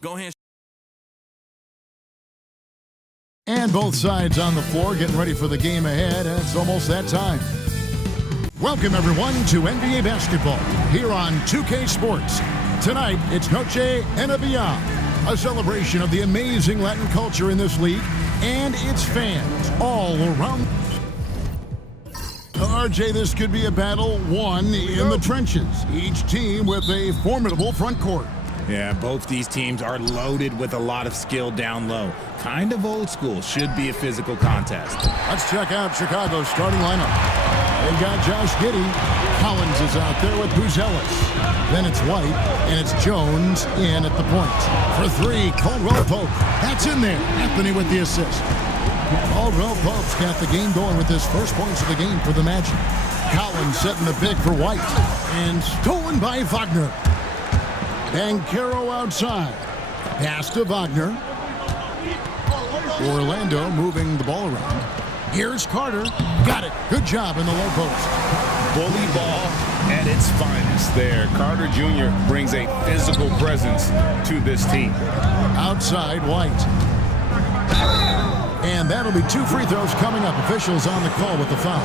Go ahead. And both sides on the floor getting ready for the game ahead. It's almost that time. Welcome, everyone, to NBA basketball here on 2K Sports. Tonight, it's Noche Enabia, a celebration of the amazing Latin culture in this league and its fans all around. RJ, this could be a battle won in the trenches, each team with a formidable front court. Yeah, both these teams are loaded with a lot of skill down low. Kind of old school. Should be a physical contest. Let's check out Chicago's starting lineup. They've got Josh Giddey. Collins is out there with Buzelis. Then it's White, and it's Jones in at the point. For three, Caldwell Pope. That's in there. Anthony with the assist. Caldwell Pope's got the game going with his first points of the game for the Magic. Collins setting the pick for White. And stolen by Wagner. Banchero outside. Pass to Wagner. Orlando moving the ball around. Here's Carter. Got it. Good job in the low post. Bully ball at its finest there. Carter Jr. brings a physical presence to this team. Outside, White. And that'll be two free throws coming up. Officials on the call with the foul.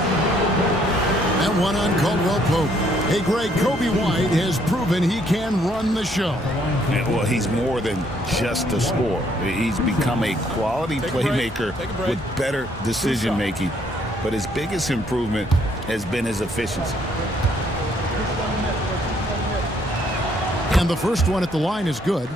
And one on Caldwell Pope. Hey, Greg, Kobe White has proven he can run the show. Yeah, well, he's more than just a scorer. He's become a quality playmaker with better decision-making. But his biggest improvement has been his efficiency. And the first one at the line is good.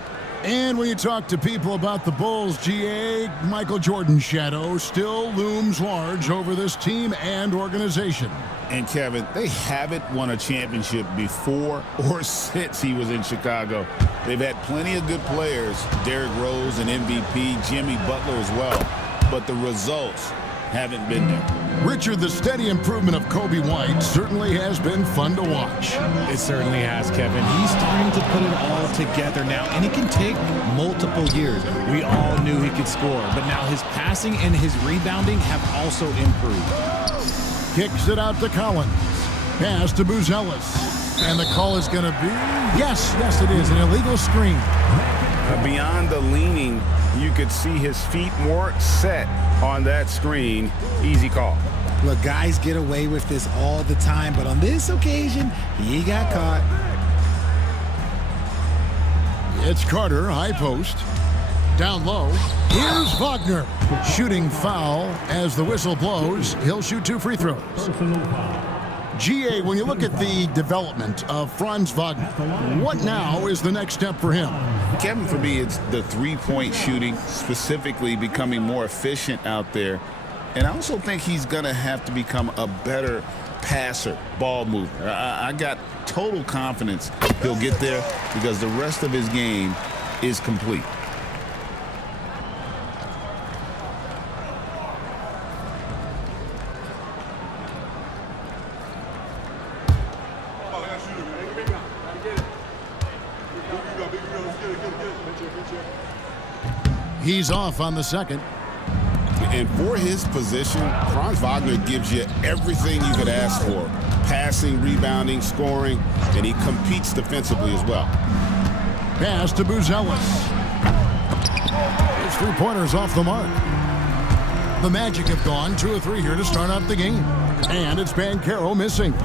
And when you talk to people about the Bulls, GA, Michael Jordan's shadow still looms large over this team and organization. And, Kevin, they haven't won a championship before or since he was in Chicago. They've had plenty of good players, Derrick Rose and MVP, Jimmy Butler as well. But the results haven't been there. Richard, the steady improvement of Kobe White certainly has been fun to watch. It certainly has, Kevin. He's starting to put it all together now, and it can take multiple years. We all knew he could score, but now his passing and his rebounding have also improved. Kicks it out to Collins. Pass to Buzelis. And the call is going to be, yes, it is, an illegal screen. Beyond the leaning, you could see his feet more set on that screen. Easy call. Look, guys get away with this all the time, but on this occasion, he got caught. It's Carter, high post. Down low, here's Wagner. Shooting foul as the whistle blows. He'll shoot two free throws. GA, when you look at the development of Franz Wagner, what now is the next step for him? Kevin, for me, it's the three-point shooting, specifically becoming more efficient out there. And I also think he's going to have to become a better passer, ball mover. I got total confidence he'll get there because the rest of his game is complete. He's off on the second. And for his position, Franz Wagner gives you everything you could ask for. Passing, rebounding, scoring, and he competes defensively as well. Pass to Buzelis. His three-pointers off the mark. The Magic have gone 2 of 3 here to start out the game. And it's Banchero missing.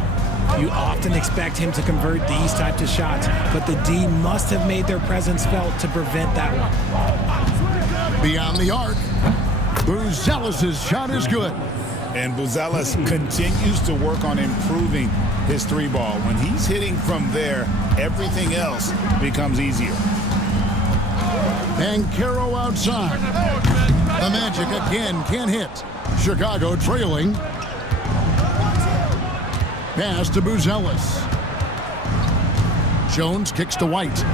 You often expect him to convert these types of shots, but the D must have made their presence felt to prevent that one. Beyond the arc, Buzelis' shot is good. And Buzelis continues to work on improving his three ball. When he's hitting from there, everything else becomes easier. Banchero outside. The Magic again can't hit. Chicago trailing. Pass to Buzelis. Jones kicks to White.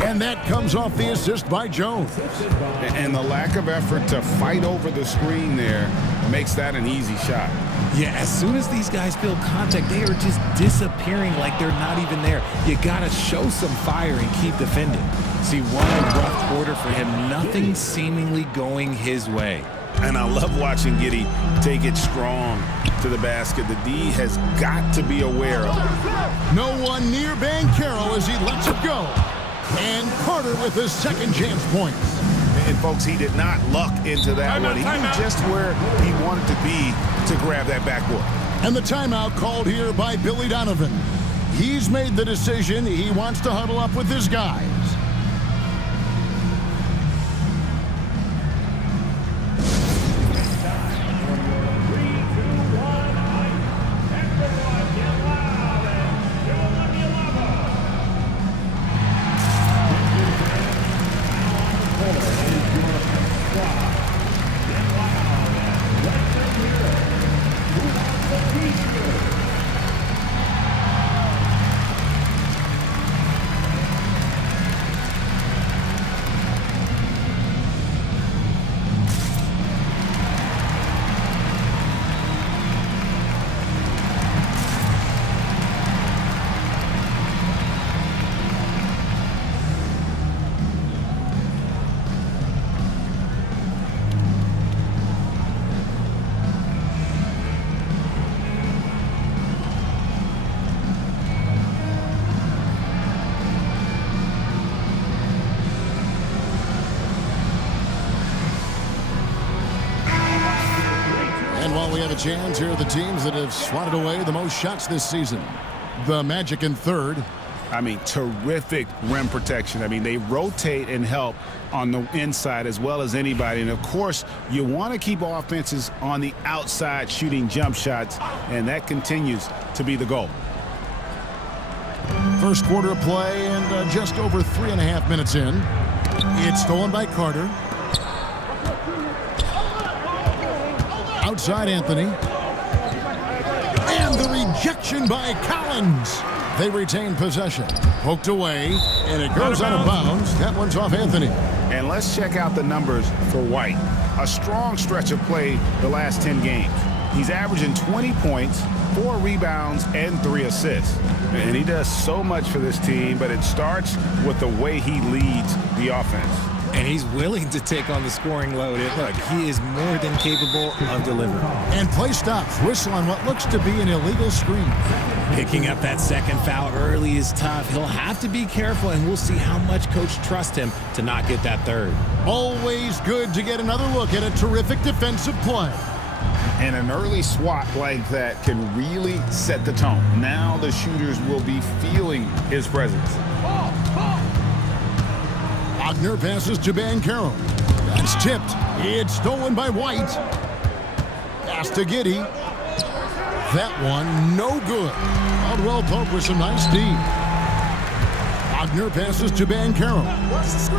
And that comes off the assist by Jones. And the lack of effort to fight over the screen there makes that an easy shot. Yeah, as soon as these guys feel contact, they are just disappearing like they're not even there. You got to show some fire and keep defending. See, what a rough quarter for him. Nothing seemingly going his way. And I love watching Giddey take it strong to the basket. The D has got to be aware of it. No one near Banchero as he lets it go. And Carter with his second chance points. And, folks, he did not luck into that one. He knew just where he wanted to be to grab that backboard. And the timeout called here by Billy Donovan. He's made the decision. He wants to huddle up with his guys. And while we have a chance, here are the teams that have swatted away the most shots this season. The Magic in third. I mean, terrific rim protection. I mean, they rotate and help on the inside as well as anybody. And, of course, you want to keep offenses on the outside shooting jump shots, and that continues to be the goal. First quarter of play and just over 3.5 minutes in. It's stolen by Carter. Outside Anthony. And the rejection by Collins. They retain possession. Poked away, and it goes out of bounds. That one's off Anthony. And let's check out the numbers for White. A strong stretch of play the last 10 games. He's averaging 20 points, 4 rebounds, and 3 assists. And he does so much for this team, but it starts with the way he leads the offense. And he's willing to take on the scoring load. Look, he is more than capable of delivering. And play stops. Whistle on what looks to be an illegal screen. Picking up that second foul early is tough. He'll have to be careful, and we'll see how much coach trusts him to not get that third. Always good to get another look at a terrific defensive play. And an early swat like that can really set the tone. Now the shooters will be feeling his presence. Wagner passes to Banchero. That's tipped. It's stolen by White. Pass to Giddey. That one, no good. Caldwell Pope with some nice D. Wagner passes to Banchero.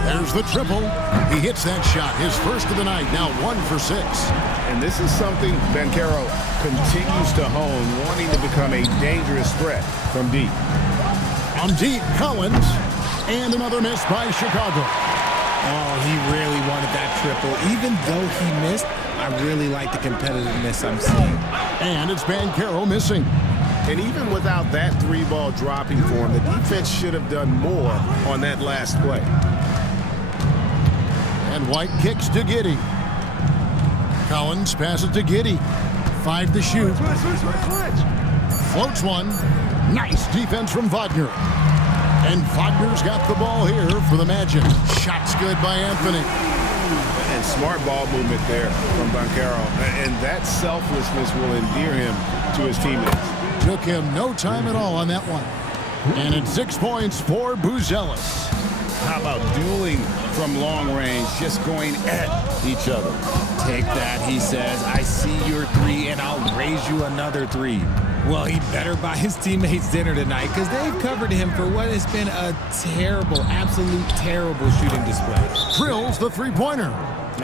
There's the triple. He hits that shot, his first of the night, now 1 for 6. And this is something Banchero continues to hone, wanting to become a dangerous threat from deep. On deep, Collins. And another miss by Chicago. Oh, he really wanted that triple. Even though he missed, I really like the competitiveness I'm seeing. And it's Banchero missing. And even without that 3-ball dropping for him, the defense should have done more on that last play. And White kicks to Giddey. Collins passes to Giddey. 5 to shoot. Floats one. Nice defense from Wagner. And Wagner's got the ball here for the Magic. Shot's good by Anthony. And smart ball movement there from Banchero. And that selflessness will endear him to his teammates. Took him no time at all on that one. And it's 6 points for Buzelis. How about dueling from long range, just going at each other? Take that, he says. I see your 3, and I'll raise you another 3. Well, he better buy his teammates dinner tonight because they've covered him for what has been a terrible, absolute terrible shooting display. Drills the three-pointer.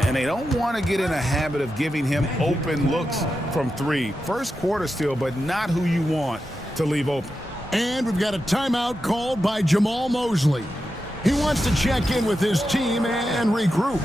And they don't want to get in a habit of giving him open looks from 3. First quarter still, but not who you want to leave open. And we've got a timeout called by Jamal Mosley. He wants to check in with his team and regroup.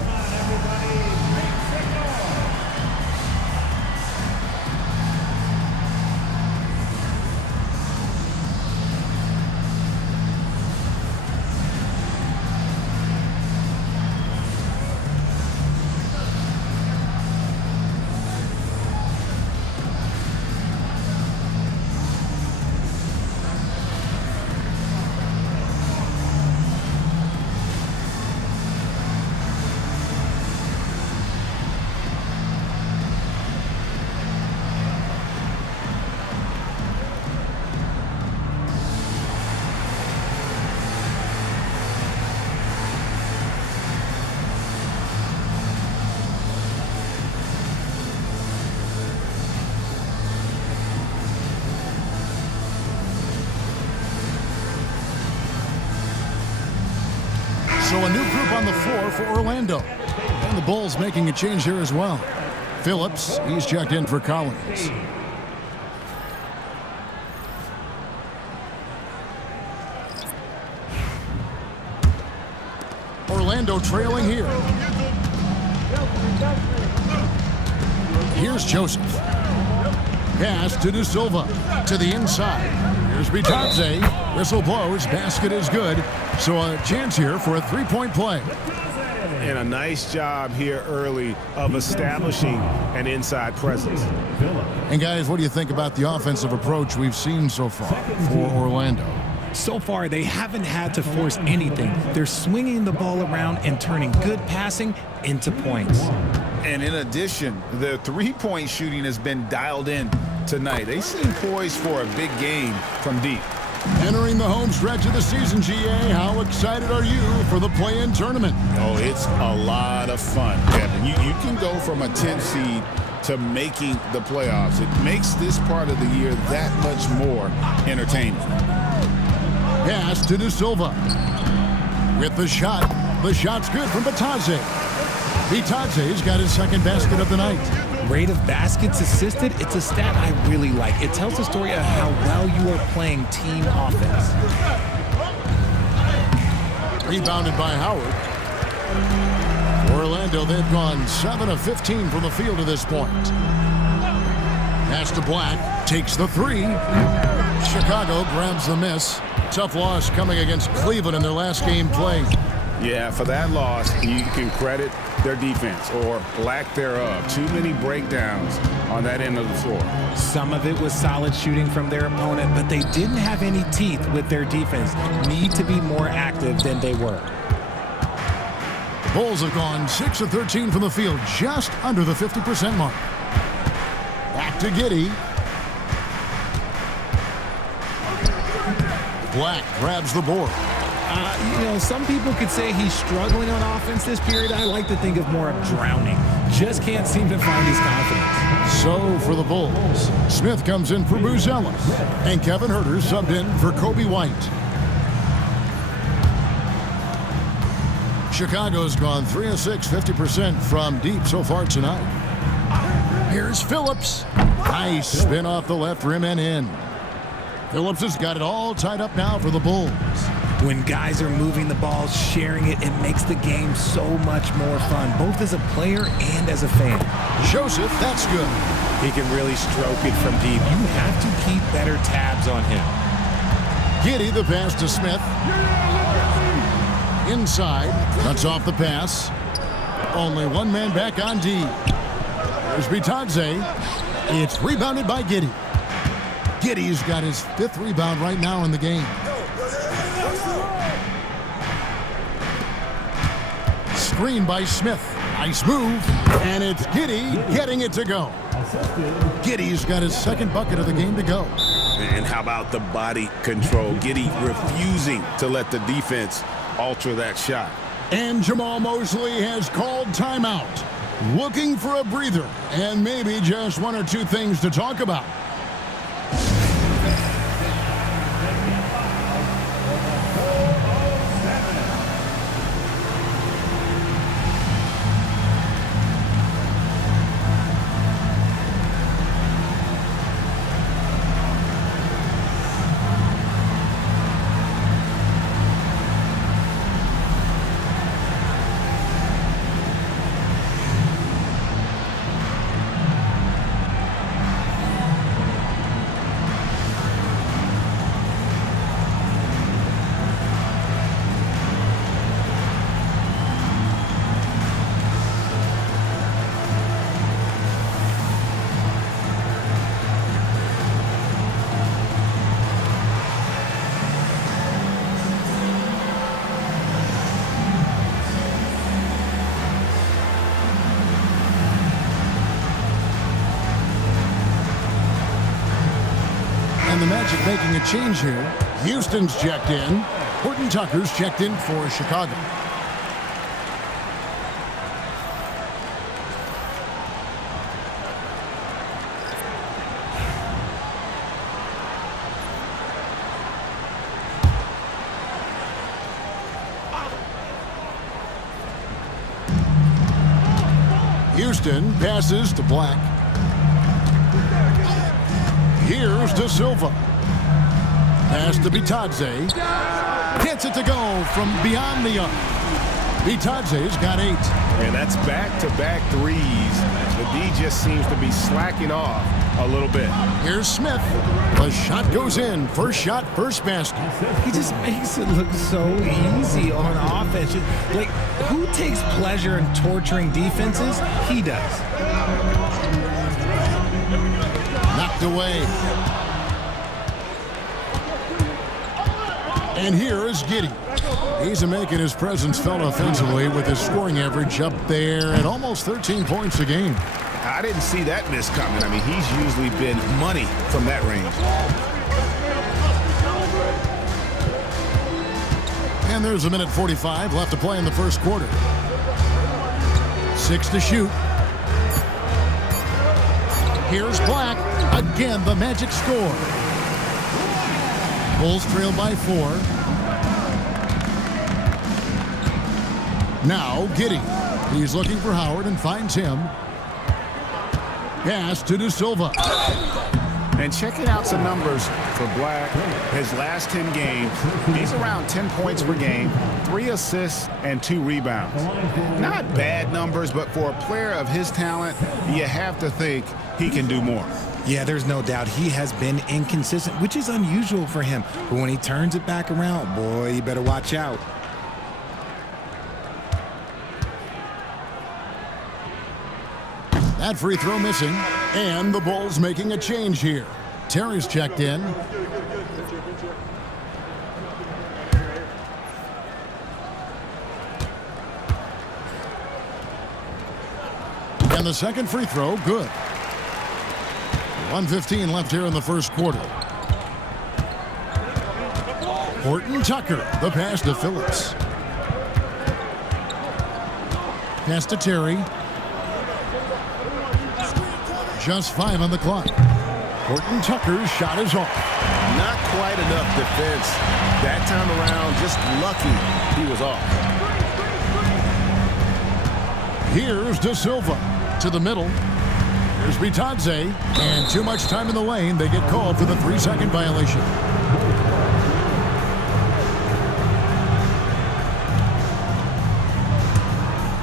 So a new group on the floor for Orlando. And the Bulls making a change here as well. Phillips, he's checked in for Collins. Orlando trailing here. Here's Joseph. Pass to De Silva. To the inside. Here's Bitadze. Whistle blows. Basket is good. So a chance here for a three-point play. And a nice job here early of establishing an inside presence. And guys, what do you think about the offensive approach we've seen so far for Orlando? So far, they haven't had to force anything. They're swinging the ball around and turning good passing into points. And in addition, the three-point shooting has been dialed in tonight. They seem poised for a big game from deep. Entering the home stretch of the season, GA, how excited are you for the play-in tournament? Oh, it's a lot of fun, Kevin. You can go from a 10th seed to making the playoffs. It makes this part of the year that much more entertaining. Pass to De Silva. With the shot. The shot's good from Bitadze. Bitadze's got his second basket of the night. Rate of baskets assisted, it's a stat I really like. It tells the story of how well you are playing team offense. Rebounded by Howard. Orlando, they've gone 7 of 15 from the field to this point. Pass to Black. Takes the three. Chicago grabs the miss. Tough loss coming against Cleveland in their last game played. Yeah, for that loss, you can credit their defense or lack thereof. Too many breakdowns on that end of the floor. Some of it was solid shooting from their opponent, but they didn't have any teeth with their defense. Need to be more active than they were. Bulls have gone 6 of 13 from the field, just under the 50% mark. Back to Giddey. Black grabs the board. Some people could say he's struggling on offense this period. I like to think of more of drowning. Just can't seem to find his confidence. So for the Bulls, Smith comes in for Buzelis, and Kevin Huerter subbed in for Kobe White. Chicago's gone 3 of 6, 50% from deep so far tonight. Here's Phillips. Nice spin off the left rim and in. Phillips has got it all tied up now for the Bulls. When guys are moving the ball, sharing it, it makes the game so much more fun, both as a player and as a fan. Joseph, that's good. He can really stroke it from deep. You have to keep better tabs on him. Giddey, the pass to Smith. Inside, cuts off the pass. Only one man back on D. There's Bitadze. It's rebounded by Giddey. Giddey's got his 5th rebound right now in the game. Screen by Smith. Nice move. And it's Giddey getting it to go. Giddey's got his 2nd bucket of the game to go. And how about the body control? Giddey refusing to let the defense alter that shot. And Jamal Mosley has called timeout. Looking for a breather and maybe just 1 or 2 things to talk about. And the Magic making a change here. Houston's checked in. Horton Tucker's checked in for Chicago. Houston passes to Black. Here's De Silva. Pass to Bitadze. Gets it to go from beyond the arc. Bitadze's got 8. And that's back-to-back threes. The D just seems to be slacking off a little bit. Here's Smith. The shot goes in. First shot, first basket. He just makes it look so easy on offense. Like, who takes pleasure in torturing defenses? He does. Knocked away. And here is Giddey. He's making his presence felt offensively with his scoring average up there at almost 13 points a game. I didn't see that miss coming. I mean, he's usually been money from that range. And there's a minute 45 left to play in the first quarter. 6 to shoot. Here's Black. Again, the Magic score. Bulls trail by 4. Now Giddey. He's looking for Howard and finds him. Pass to De Silva. And checking out some numbers for Black, his last 10 games, he's around 10 points per game, 3 assists, and 2 rebounds. Not bad numbers, but for a player of his talent, you have to think he can do more. Yeah, there's no doubt he has been inconsistent, which is unusual for him. But when he turns it back around, boy, you better watch out. That free throw missing, and the Bulls making a change here. Terry's checked in. And the second free throw, good. 1:15 left here in the first quarter. Horton Tucker, the pass to Phillips. Pass to Terry. Just 5 on the clock. Horton Tucker's shot is off. Not quite enough defense. That time around, just lucky he was off. Here's De Silva to the middle. Here's Bitadze, and too much time in the lane. They get called for the 3-second violation.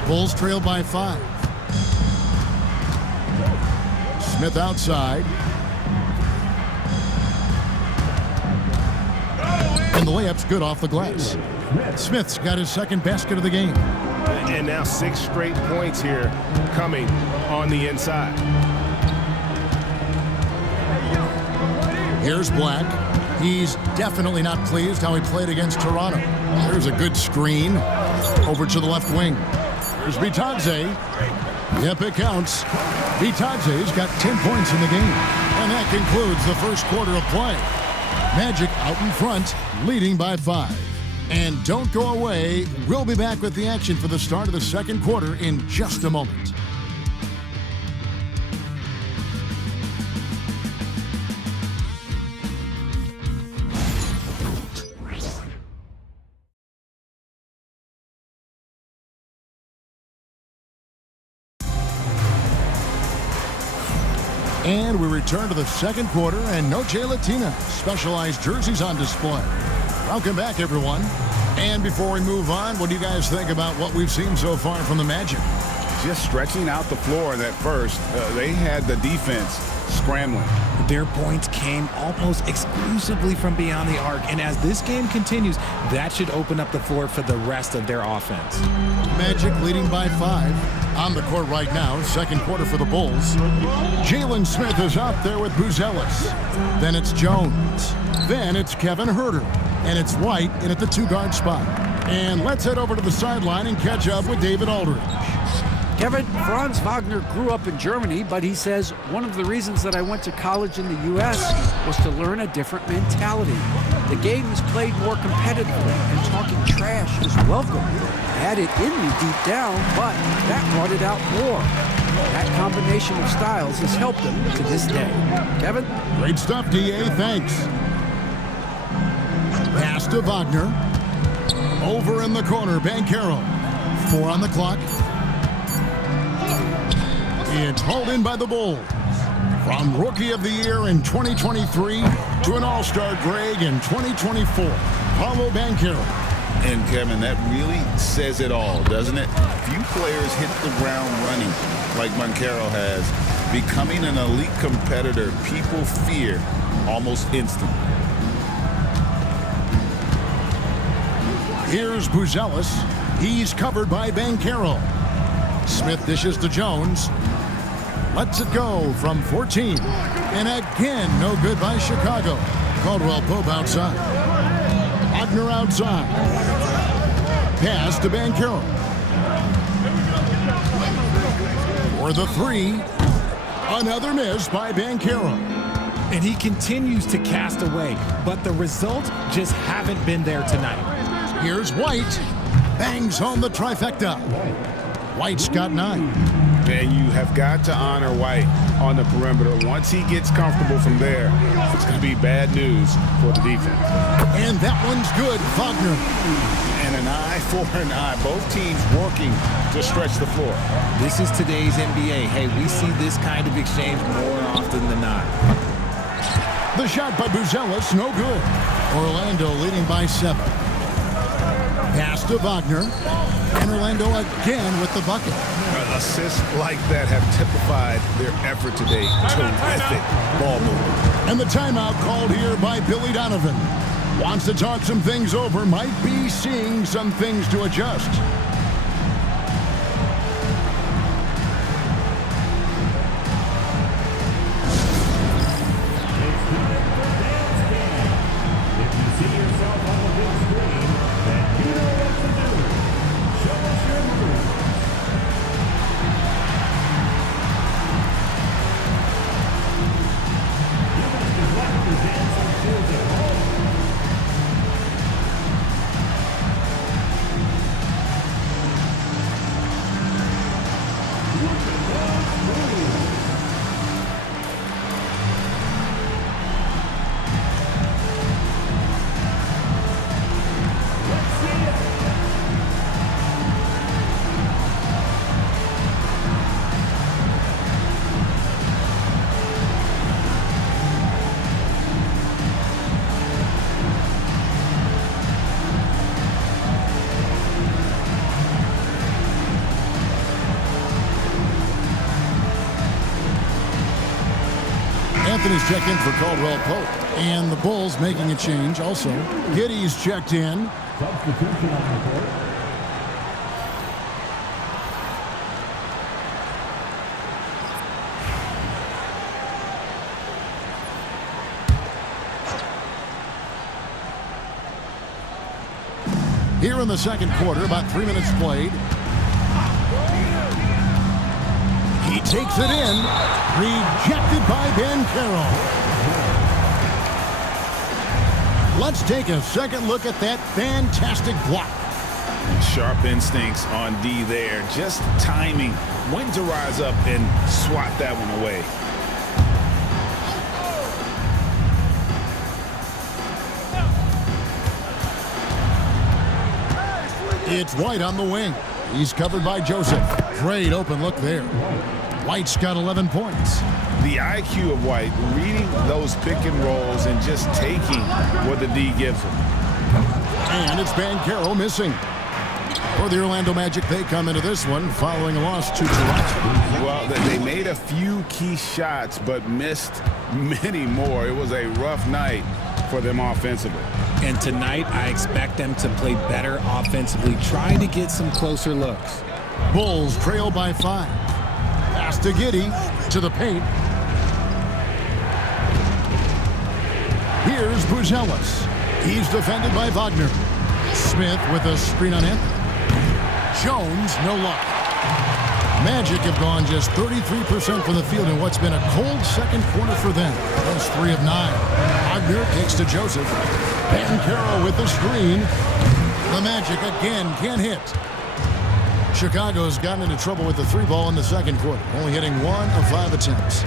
Bulls trail by 5. Smith outside. And the layup's good off the glass. Smith's got his second basket of the game. And now 6 straight points here coming on the inside. Here's Black. He's definitely not pleased how he played against Toronto. There's a good screen. Over to the left wing. Here's Bitadze. Yep, it counts. Bitadze's got 10 points in the game. And that concludes the first quarter of play. Magic out in front, leading by 5. And don't go away. We'll be back with the action for the start of the second quarter in just a moment. And we return to the second quarter, and no Jay Latina. Specialized jerseys on display. Welcome back, everyone. And before we move on, what do you guys think about what we've seen so far from the Magic? Just stretching out the floor in that first. They had the defense scrambling. Their points came almost exclusively from beyond the arc, and as this game continues, that should open up the floor for the rest of their offense. Magic leading by 5. On the court right now, second quarter for the Bulls. Jalen Smith is out there with Buzelis. Then it's Jones. Then it's Kevin Huerter. And it's White in at the 2-guard spot. And let's head over to the sideline and catch up with David Aldridge. Kevin, Franz Wagner grew up in Germany, but he says one of the reasons that I went to college in the U.S. was to learn a different mentality. The game is played more competitively, and talking trash is welcome. I had it in me deep down, but that brought it out more. That combination of styles has helped him to this day. Kevin? Great stuff, D.A. Thanks. Pass to Wagner. Over in the corner, Banchero. 4 on the clock. It's hauled in by the Bulls. From Rookie of the Year in 2023 to an All-Star Greg in 2024, Paolo Banchero. And Kevin, that really says it all, doesn't it? Few players hit the ground running like Banchero has. Becoming an elite competitor, people fear almost instantly. Here's Buzelis. He's covered by Banchero. Smith dishes to Jones. Lets it go from 14. And again, no good by Chicago. Caldwell Pope outside. Wagner outside. Pass to Banchero. For the three. Another miss by Banchero. And he continues to cast away, but the results just haven't been there tonight. Here's White. Bangs home the trifecta. White's got 9. And you have got to honor White on the perimeter. Once he gets comfortable from there, it's going to be bad news for the defense. And that one's good. Wagner. And an eye for an eye. Both teams working to stretch the floor. This is today's NBA. Hey, we see this kind of exchange more often than not. The shot by Buzelis, no good. Orlando leading by 7. Pass to Wagner. And Orlando again with the bucket. Assists like that have typified their effort today. Terrific ball movement. And the timeout called here by Billy Donovan. Wants to talk some things over. Might be seeing some things to adjust. Anthony's checked in for Caldwell Pope. And the Bulls making a change also. Giddey's checked in. Substitution on the court. Here in the second quarter, about 3 minutes played. He takes it in. Rejected by Banchero. Let's take a second look at that fantastic block. Sharp instincts on D there. Just timing when to rise up and swat that one away. It's White on the wing. He's covered by Joseph. Great open look there. White's got 11 points. The IQ of White, reading those pick and rolls and just taking what the D gives him. And it's Banchero missing. For the Orlando Magic, they come into this one following a loss to Toronto. Well, they made a few key shots, but missed many more. It was a rough night for them offensively. And tonight, I expect them to play better offensively, trying to get some closer looks. Bulls trail by 5. Pass to Giddey, to the paint. Here's Buzelis. He's defended by Wagner. Smith with a screen on Anthony. Jones, no luck. Magic have gone just 33% from the field in what's been a cold second quarter for them. That's 3 of 9. Wagner takes to Joseph. Banchero with the screen. The Magic again can't hit. Chicago's gotten into trouble with the 3 ball in the second quarter, only hitting 1 of 5 attempts.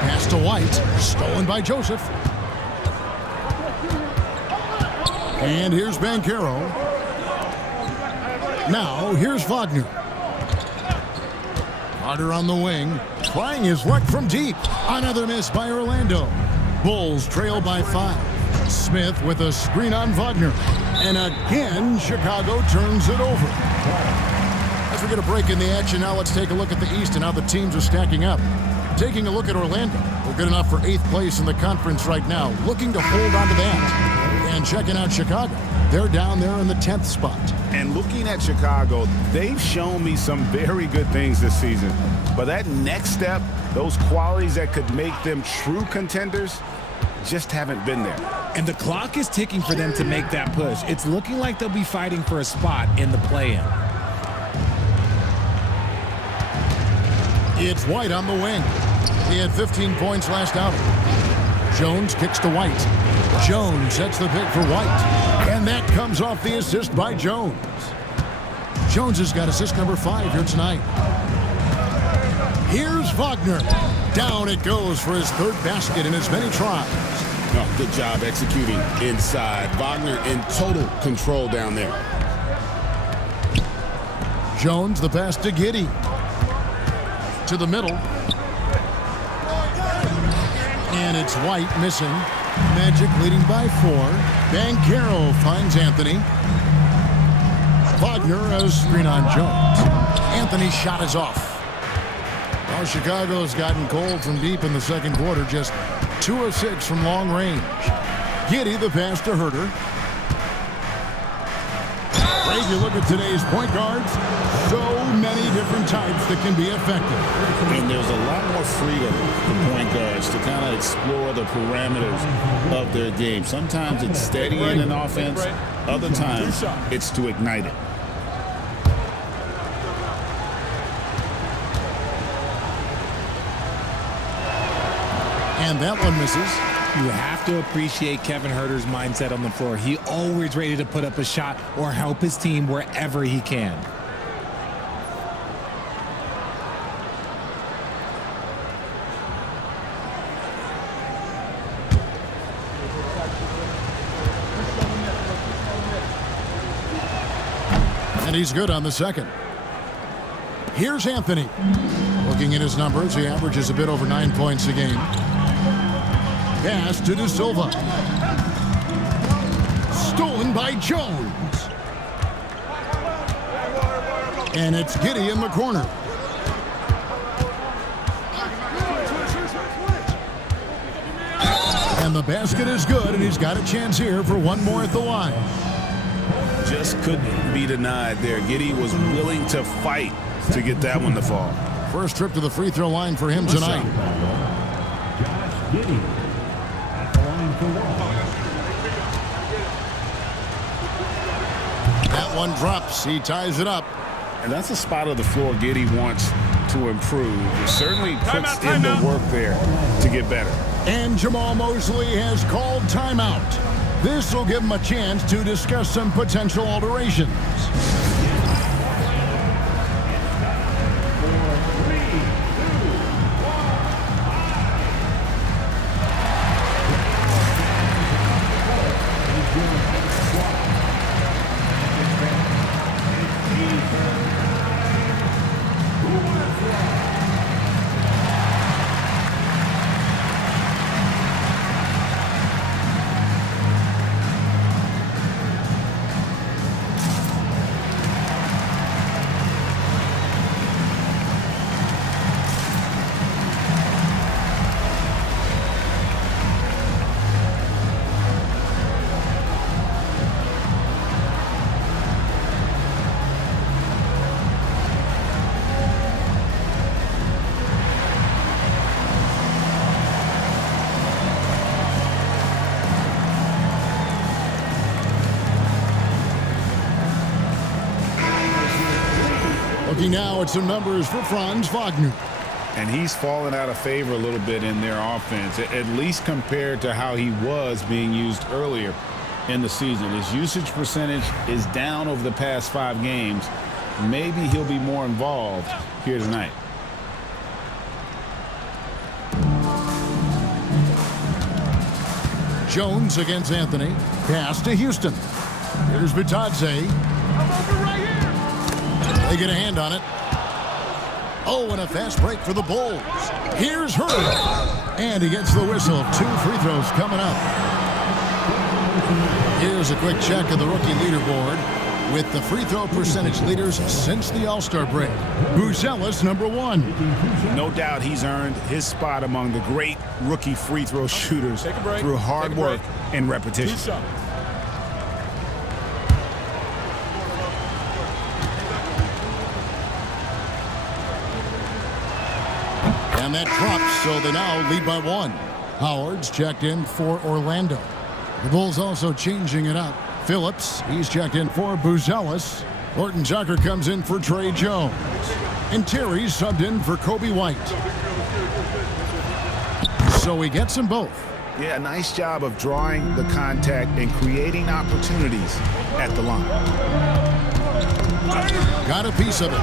Pass to White, stolen by Joseph. And here's Banchero. Now, here's Wagner. Carter on the wing, trying his luck from deep. Another miss by Orlando. Bulls trail by 5. Smith with a screen on Wagner. And again, Chicago turns it over. As we get a break in the action, now let's take a look at the East and how the teams are stacking up. Taking a look at Orlando. They're good enough for 8th place in the conference right now, looking to hold on to that. And checking out Chicago. They're down there in the 10th spot. And looking at Chicago, they've shown me some very good things this season. But that next step, those qualities that could make them true contenders, just haven't been there. And the clock is ticking for them to make that push. It's looking like they'll be fighting for a spot in the play-in. It's White on the wing. He had 15 points last outing. Jones kicks to White. Jones sets the pick for White. And that comes off the assist by Jones. Jones has got assist number 5 here tonight. Here's Wagner. Down it goes for his 3rd basket in as many tries. No, good job executing inside. Wagner in total control down there. Jones, the pass to Giddey. To the middle. And it's White missing. Magic leading by 4. Banchero finds Anthony. Wagner a screen on Jones. Anthony's shot is off. Well, Chicago's gotten cold from deep in the second quarter. Just 2 of 6 from long range. Giddey the pass to Herter. If you look at today's point guards, so many different types that can be effective. And there's a lot more freedom for point guards to kind of explore the parameters of their game. Sometimes it's steadying an offense. Other times it's to ignite it. And that one misses. You have to appreciate Kevin Herter's mindset on the floor. He always ready to put up a shot or help his team wherever he can. And he's good on the second. Here's Anthony. Looking at his numbers, he averages a bit over 9 points a game. Pass to De Silva. Stolen by Jones. And it's Giddey in the corner. And the basket is good, and he's got a chance here for one more at the line. Just couldn't be denied there. Giddey was willing to fight to get that one to fall. First trip to the free throw line for him tonight. Josh Giddey at the line for 1. That one drops. He ties it up. And that's a spot of the floor Giddey wants to improve. He certainly puts in the work there to get better. And Jamal Mosley has called timeout. This will give him a chance to discuss some potential alterations. Looking now at some numbers for Franz Wagner. And he's fallen out of favor a little bit in their offense, at least compared to how he was being used earlier in the season. His usage percentage is down over the past 5 games. Maybe he'll be more involved here tonight. Jones against Anthony. Pass to Houston. Here's Bitadze. They get a hand on it. Oh, and a fast break for the Bulls. Here's Hurd. And he gets the whistle. 2 free throws coming up. Here's a quick check of the rookie leaderboard with the free throw percentage leaders since the All-Star break. Buzelis, number 1. No doubt he's earned his spot among the great rookie free throw shooters through hard work and repetition. And that drops, so they now lead by 1. Howard's checked in for Orlando. The Bulls also changing it up. Phillips, he's checked in for Buzelis. Horton Tucker comes in for Trey Jones. And Terry's subbed in for Kobe White. So he gets them both. Yeah, nice job of drawing the contact and creating opportunities at the line. Got a piece of it.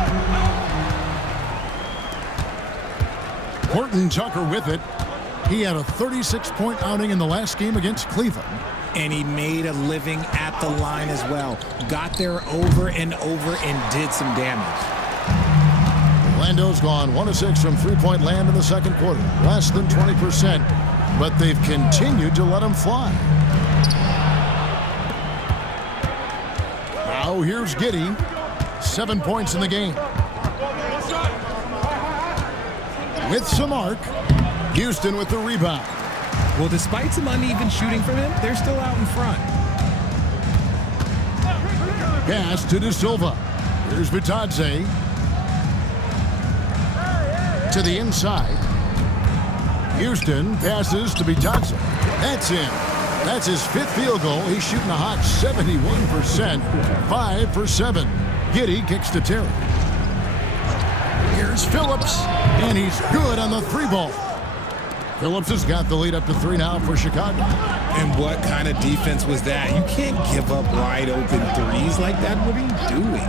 Horton Tucker with it. He had a 36-point outing in the last game against Cleveland. And he made a living at the line as well. Got there over and over and did some damage. Orlando's gone 1 of 6 from three-point land in the second quarter. Less than 20%, but they've continued to let him fly. Now here's Giddey. 7 points in the game. With some arc. Houston with the rebound. Well, despite some uneven shooting from him, they're still out in front. Pass to De Silva. Here's Vitadze. To the inside. Houston passes to Vitadze. That's in. That's his 5th field goal. He's shooting a hot 71%. 5 for 7. Giddey kicks to Terry. Here's Phillips. And he's good on the 3-ball. Phillips has got the lead up to 3 now for Chicago. And what kind of defense was that? You can't give up wide open threes like that. What are you doing?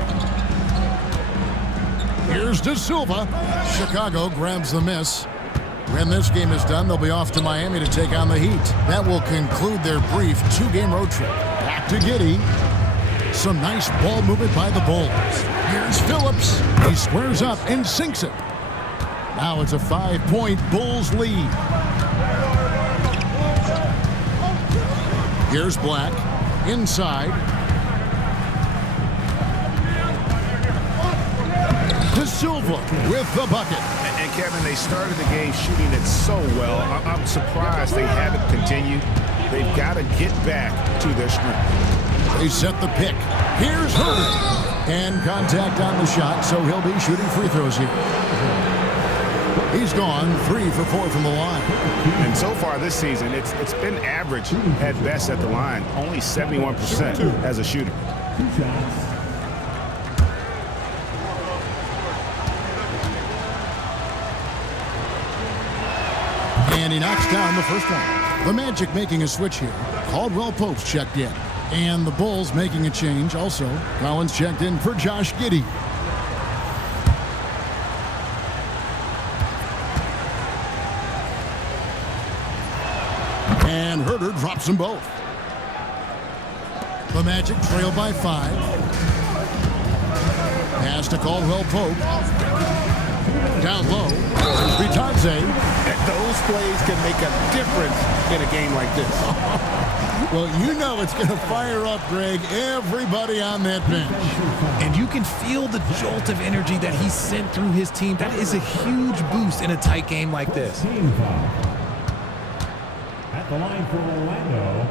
Here's De Silva. Chicago grabs the miss. When this game is done, they'll be off to Miami to take on the Heat. That will conclude their brief 2-game road trip. Back to Giddey. Some nice ball movement by the Bulls. Here's Phillips. He squares up and sinks it. Now it's a 5-point Bulls lead. Here's Black. Inside. De Silva with the bucket. And Kevin, they started the game shooting it so well. I'm surprised they haven't continued. They've got to get back to their strength. They set the pick. Here's Hurd. And contact on the shot, so he'll be shooting free throws here. He's gone 3 for 4 from the line. And so far this season, it's been average at best at the line. Only 71% as a shooter. 2 shots. And he knocks down the first one. The Magic making a switch here. Caldwell Pope's checked in. And the Bulls making a change also. Collins checked in for Josh Giddey. And Herder drops them both. The Magic trail by 5. Pass to Caldwell Pope. Down low. Vitadze. Those plays can make a difference in a game like this. Well, you know it's going to fire up, Greg, everybody on that bench. And you can feel the jolt of energy that he sent through his team. That is a huge boost in a tight game like this. Team foul. At the line for Orlando.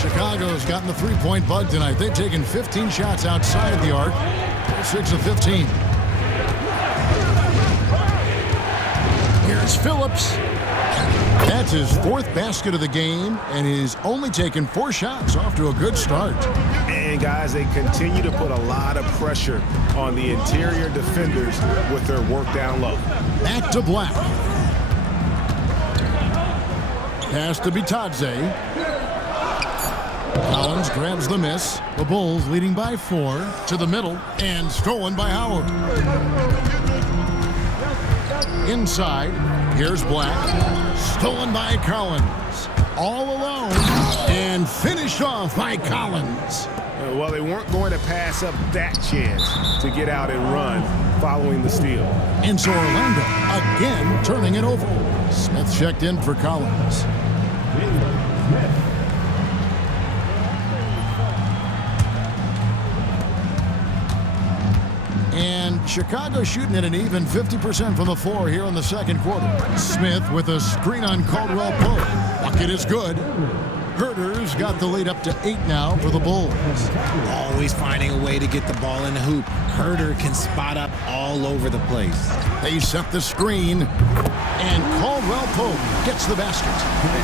Chicago's gotten the three-point bug tonight. They've taken 15 shots outside the arc. 6 of 15. Here's Phillips. That's his 4th basket of the game, and he's only taken 4 shots. Off to a good start. And guys, they continue to put a lot of pressure on the interior defenders with their work down low. Back to Black. Pass to Vitadze. Collins grabs the miss. The Bulls leading by 4 to the middle and stolen by Howard. Inside, here's Black. Stolen by Collins. all alone and finished off by Collins. Well, they weren't going to pass up that chance to get out and run following the steal. And so Orlando again turning it over. Smith checked in for Collins. And Chicago shooting at an even 50% from the floor here in the second quarter. Smith with a screen on Caldwell Pope. Bucket is good. Herter's got the lead up to 8 now for the Bulls. Always finding a way to get the ball in the hoop. Herter can spot up all over the place. They set the screen, and Caldwell Pope gets the basket.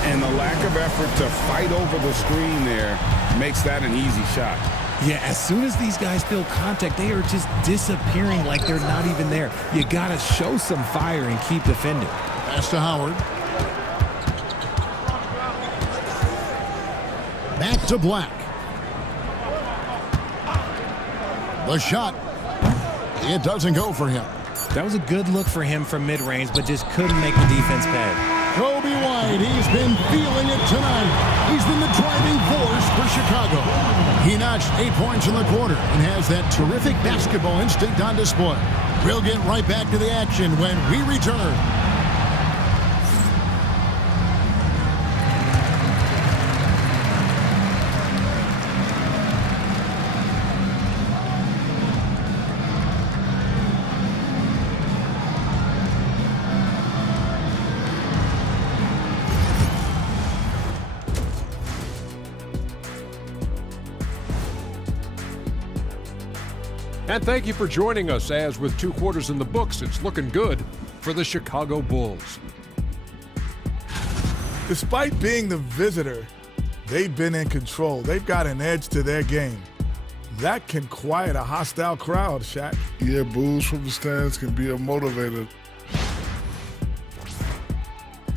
And the lack of effort to fight over the screen there makes that an easy shot. Yeah, as soon as these guys feel contact, they are just disappearing like they're not even there. You got to show some fire and keep defending. Pass to Howard. Back to Black. The shot. It doesn't go for him. That was a good look for him from mid-range, but just couldn't make the defense pay. Kobe White, he's been feeling it tonight. He's been the driving force for Chicago. He notched 8 points in the quarter and has that terrific basketball instinct on display. We'll get right back to the action when we return. And thank you for joining us as with 2 quarters in the books, it's looking good for the Chicago Bulls. Despite being the visitor, they've been in control. They've got an edge to their game. That can quiet a hostile crowd, Shaq. Yeah, boos from the stands can be a motivator.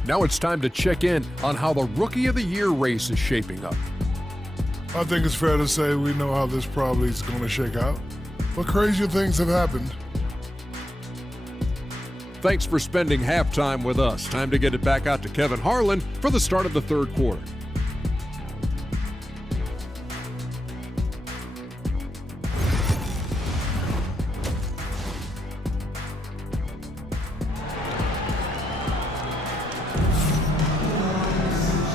Now it's time to check in on how the Rookie of the Year race is shaping up. I think it's fair to say we know how this probably is going to shake out. But crazier things have happened. Thanks for spending halftime with us. Time to get it back out to Kevin Harlan for the start of the third quarter.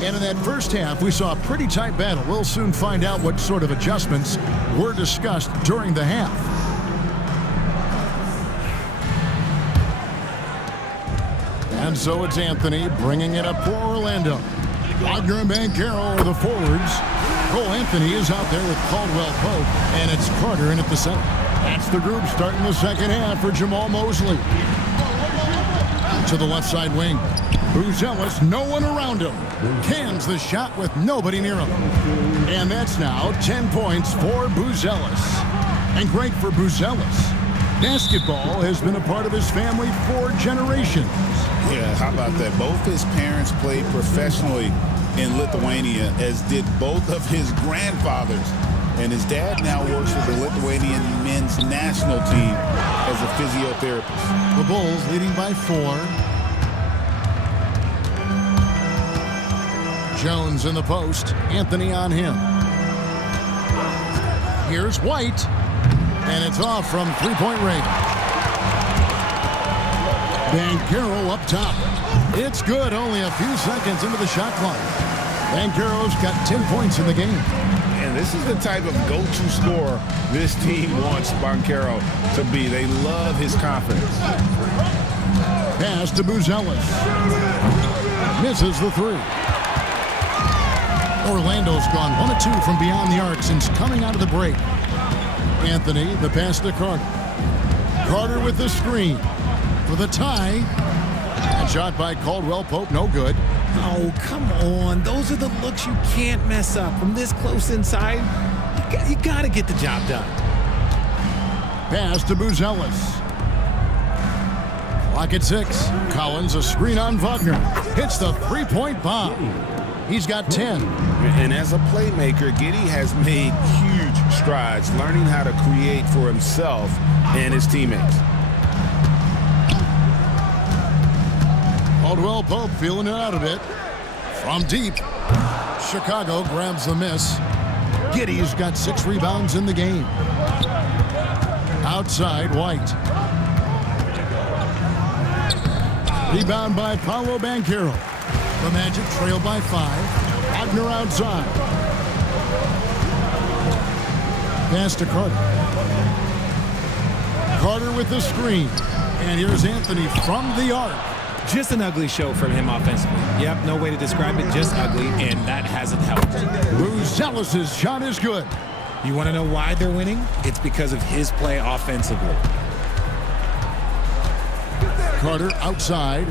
And in that first half, we saw a pretty tight battle. We'll soon find out what sort of adjustments were discussed during the half. And so it's Anthony bringing it up for Orlando. Wagner and Banchero are the forwards. Cole Anthony is out there with Caldwell Pope, and it's Carter in at the center. That's the group starting the second half for Jamal Mosley. To the left side wing. Buzelis, no one around him. Cans the shot with nobody near him. And that's now 10 points for Buzelis. And great for Buzelis. Basketball has been a part of his family for generations. Yeah, how about that? Both his parents played professionally in Lithuania, as did both of his grandfathers. And his dad now works with the Lithuanian men's national team as a physiotherapist. The Bulls leading by 4. Jones in the post. Anthony on him. Here's White. And it's off from three-point range. Banchero up top. It's good, only a few seconds into the shot clock. Banchero's got 10 points in the game. And this is the type of go-to scorer this team wants Banchero to be. They love his confidence. Pass to Buzelis. Misses the 3. Orlando's gone 1 of 2 from beyond the arc since coming out of the break. Anthony, the pass to Carter. Carter with the screen for the tie. And shot by Caldwell Pope, no good. Oh, come on. Those are the looks you can't mess up. From this close inside, you got to get the job done. Pass to Buzelis. Clock at 6. Collins, a screen on Wagner. Hits the three-point bomb. He's got 10. And as a playmaker, Giddey has made huge strides learning how to create for himself and his teammates. Caldwell Pope feeling it out a bit. From deep, Chicago grabs the miss. Giddy's got 6 rebounds in the game. Outside, White. Rebound by Paolo Banchero. The Magic trail by 5. Wagner outside. Pass to Carter. Carter with the screen. And here's Anthony from the arc. Just an ugly show from him offensively. Yep, no way to describe it, just ugly, and that hasn't helped. Buzelis' shot is good. You want to know why they're winning? It's because of his play offensively. Carter outside.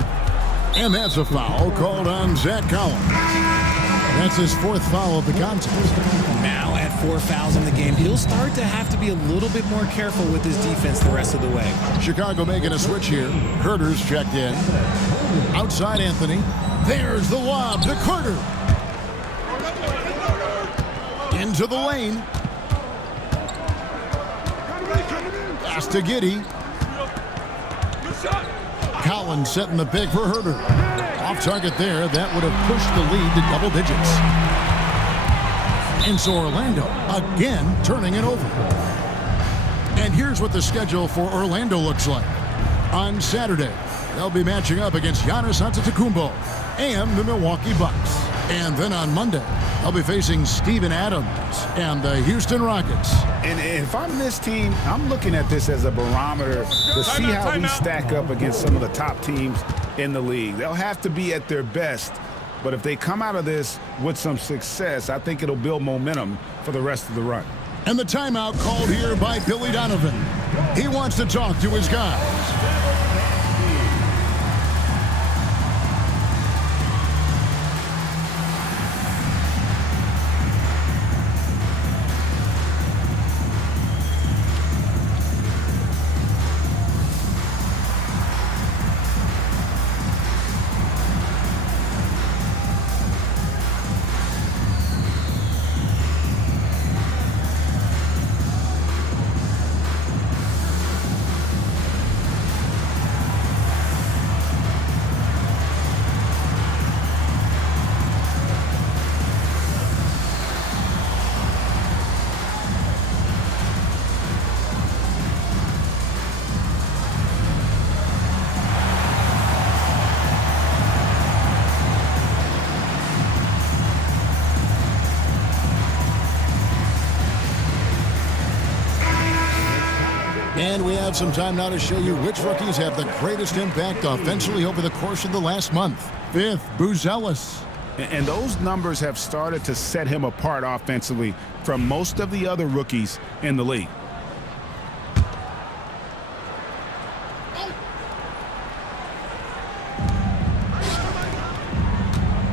And that's a foul called on Zach Collins. That's his 4th foul of the contest. Now at 4 fouls in the game, he'll start to have to be a little bit more careful with his defense the rest of the way. Chicago making a switch here. Herter's checked in. Outside Anthony. There's the lob to Carter. Into the lane. Pass to Giddey. Collins setting the pick for Herter. Off target there. That would have pushed the lead to double digits. And so Orlando again turning it over. And here's what the schedule for Orlando looks like. On Saturday, they'll be matching up against Giannis Antetokounmpo and the Milwaukee Bucks. And then on Monday, they'll be facing Steven Adams and the Houston Rockets. And if I'm this team, I'm looking at this as a barometer to see how we stack up against some of the top teams in the league. They'll have to be at their best, but if they come out of this with some success, I think it'll build momentum for the rest of the run. And the timeout called here by Billy Donovan. He wants to talk to his guys. And we have some time now to show you which rookies have the greatest impact offensively over the course of the last month. 5th, Buzelis. And those numbers have started to set him apart offensively from most of the other rookies in the league.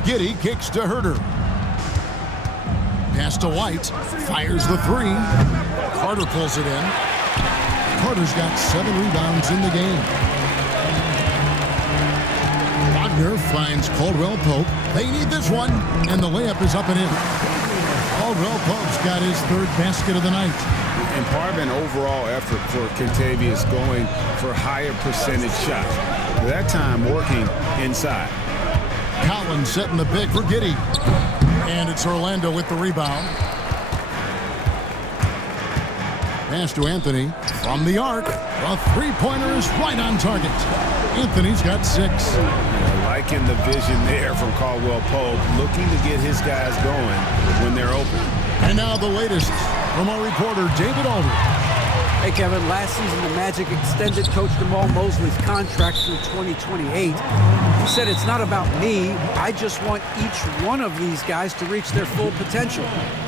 Giddey kicks to Herter. Pass to White. Fires the 3. Carter pulls it in. Carter's got 7 rebounds in the game. Wagner finds Caldwell Pope. They need this one, and the layup is up and in. Caldwell Pope's got his 3rd basket of the night. And part of an overall effort for Kentavious going for higher percentage shots. That time working inside. Collins setting the pick for Giddey. And it's Orlando with the rebound. Pass to Anthony from the arc. A 3-pointer is right on target. Anthony's got 6. Liking the vision there from Caldwell Pope, looking to get his guys going when they're open. And now the latest from our reporter, David Alder. Hey, Kevin, last season the Magic extended Coach Jamal Mosley's contract through 2028. He said, it's not about me. I just want each one of these guys to reach their full potential.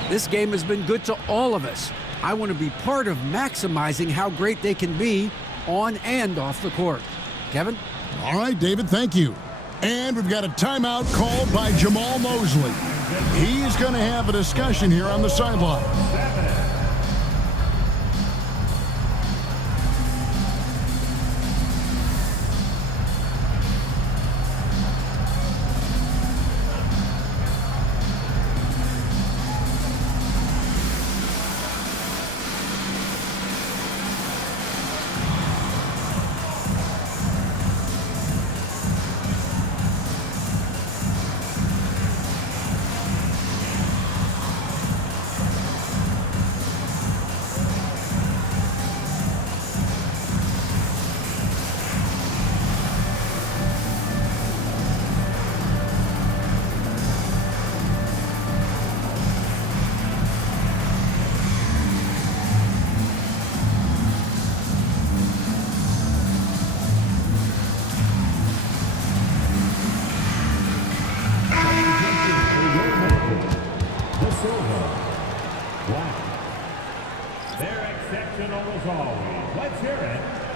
This game has been good to all of us. I want to be part of maximizing how great they can be on and off the court. Kevin? All right, David, thank you. And we've got a timeout called by Jamal Mosley. He's going to have a discussion here on the sideline.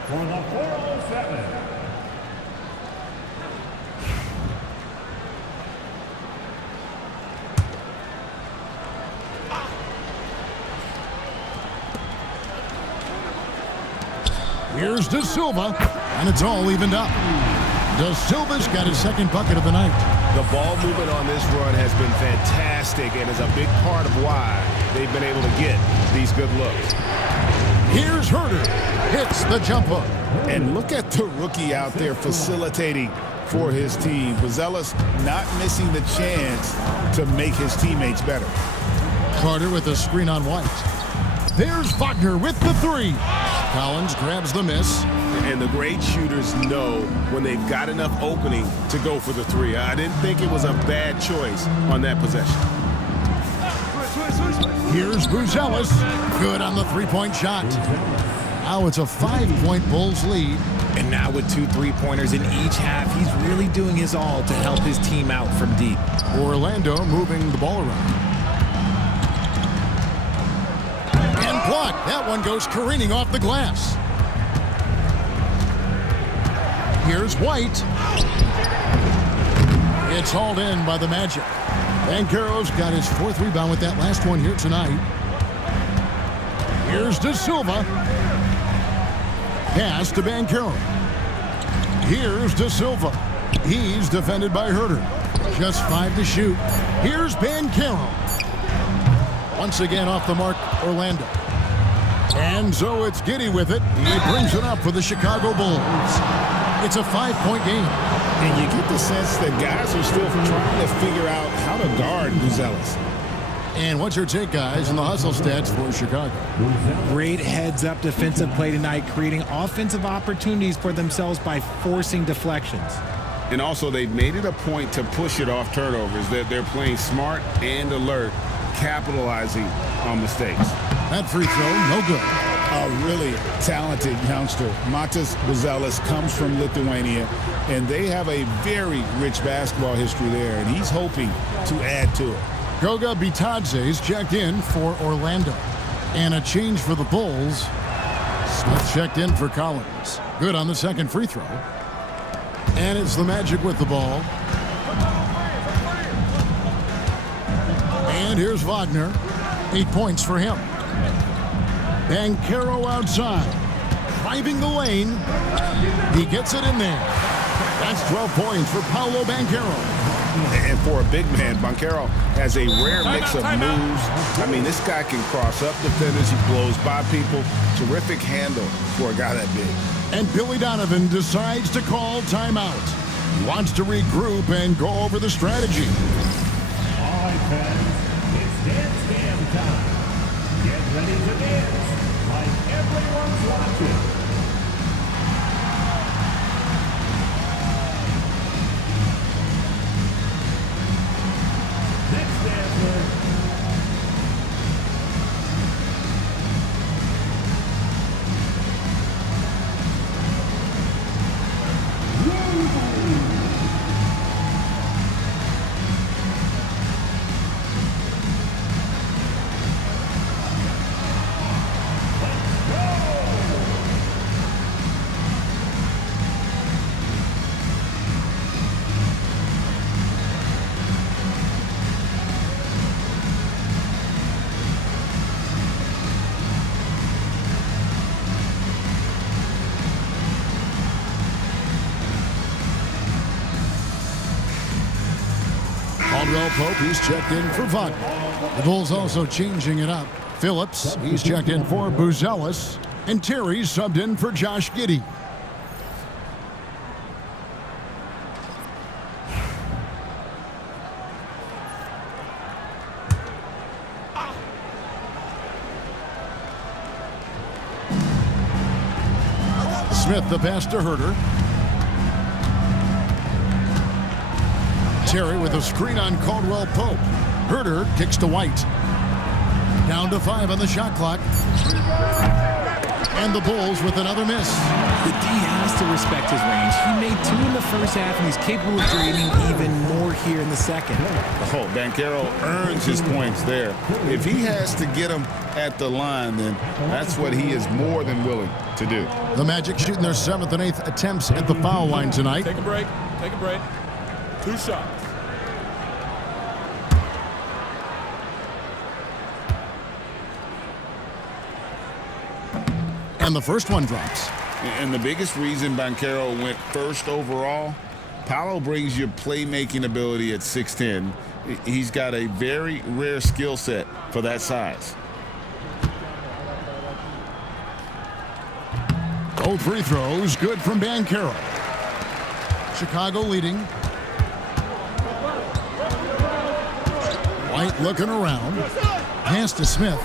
For the 407. Here's De Silva, and it's all evened up. De Silva's got his second bucket of the night. The ball movement on this run has been fantastic and is a big part of why they've been able to get these good looks. Here's Herter. Hits the jump hook. And look at the rookie out there facilitating for his team. Buzelis not missing the chance to make his teammates better. Carter with a screen on White. There's Wagner with the three. Collins grabs the miss. And the great shooters know when they've got enough opening to go for the three. I didn't think it was a bad choice on that possession. Here's Buzelis. Good on the three-point shot. Now it's a 5-point Bulls lead. And now with 2 3-pointers in each half, he's really doing his all to help his team out from deep. Orlando moving the ball around. And blocked. That one goes careening off the glass. Here's White. It's hauled in by the Magic. Banchero's got his 4th rebound with that last one here tonight. Here's De Silva. Pass to Banchero. Here's De Silva. He's defended by Herter. Just 5 to shoot. Here's Banchero. Once again off the mark, Orlando. And so it's Giddey with it. He brings it up for the Chicago Bulls. It's a 5-point game. And you get the sense that guys are still trying to figure out how to guard Buzelis. And what's your take, guys, in the hustle stats for Chicago? Great heads-up defensive play tonight, creating offensive opportunities for themselves by forcing deflections. And also, they've made it a point to push it off turnovers. They're playing smart and alert, capitalizing on mistakes. That free throw, no good. A really talented youngster. Matas Buzelis comes from Lithuania, and they have a very rich basketball history there, and he's hoping to add to it. Goga Bitadze's checked in for Orlando. And a change for the Bulls. Smith checked in for Collins. Good on the second free throw. And it's the Magic with the ball. And here's Wagner. 8 points for him. Banchero outside. Driving the lane. He gets it in there. That's 12 points for Paolo Banchero. And for a big man, Banchero has a rare mix of moves. I mean, this guy can cross up defenders. He blows by people. Terrific handle for a guy that big. And Billy Donovan decides to call timeout. He wants to regroup and go over the strategy. All right, fans, it's dance jam time. Get ready to dance like everyone's watching. Next dancer. Caldwell Pope, he's checked in for Wagner. The Bulls also changing it up. Phillips, he's checked in for Buzelis. And Terry subbed in for Josh Giddey. Smith, the pass to Herter. Terry with a screen on Caldwell Pope. Herter kicks to White. Down to 5 on the shot clock. And the Bulls with another miss. The D has to respect his range. He made 2 in the first half, and he's capable of creating even more here in the second. Oh, Banchero earns his points there. If he has to get them at the line, then that's what he is more than willing to do. The Magic shooting their 7th and 8th attempts at the foul line tonight. Take a break. Take a break. 2 shots. And the first one drops. And the biggest reason Banchero went first overall, Paolo brings you playmaking ability at 6'10". He's got a very rare skill set for that size. Both free throws good from Banchero. Chicago leading. White looking around. Pass to Smith.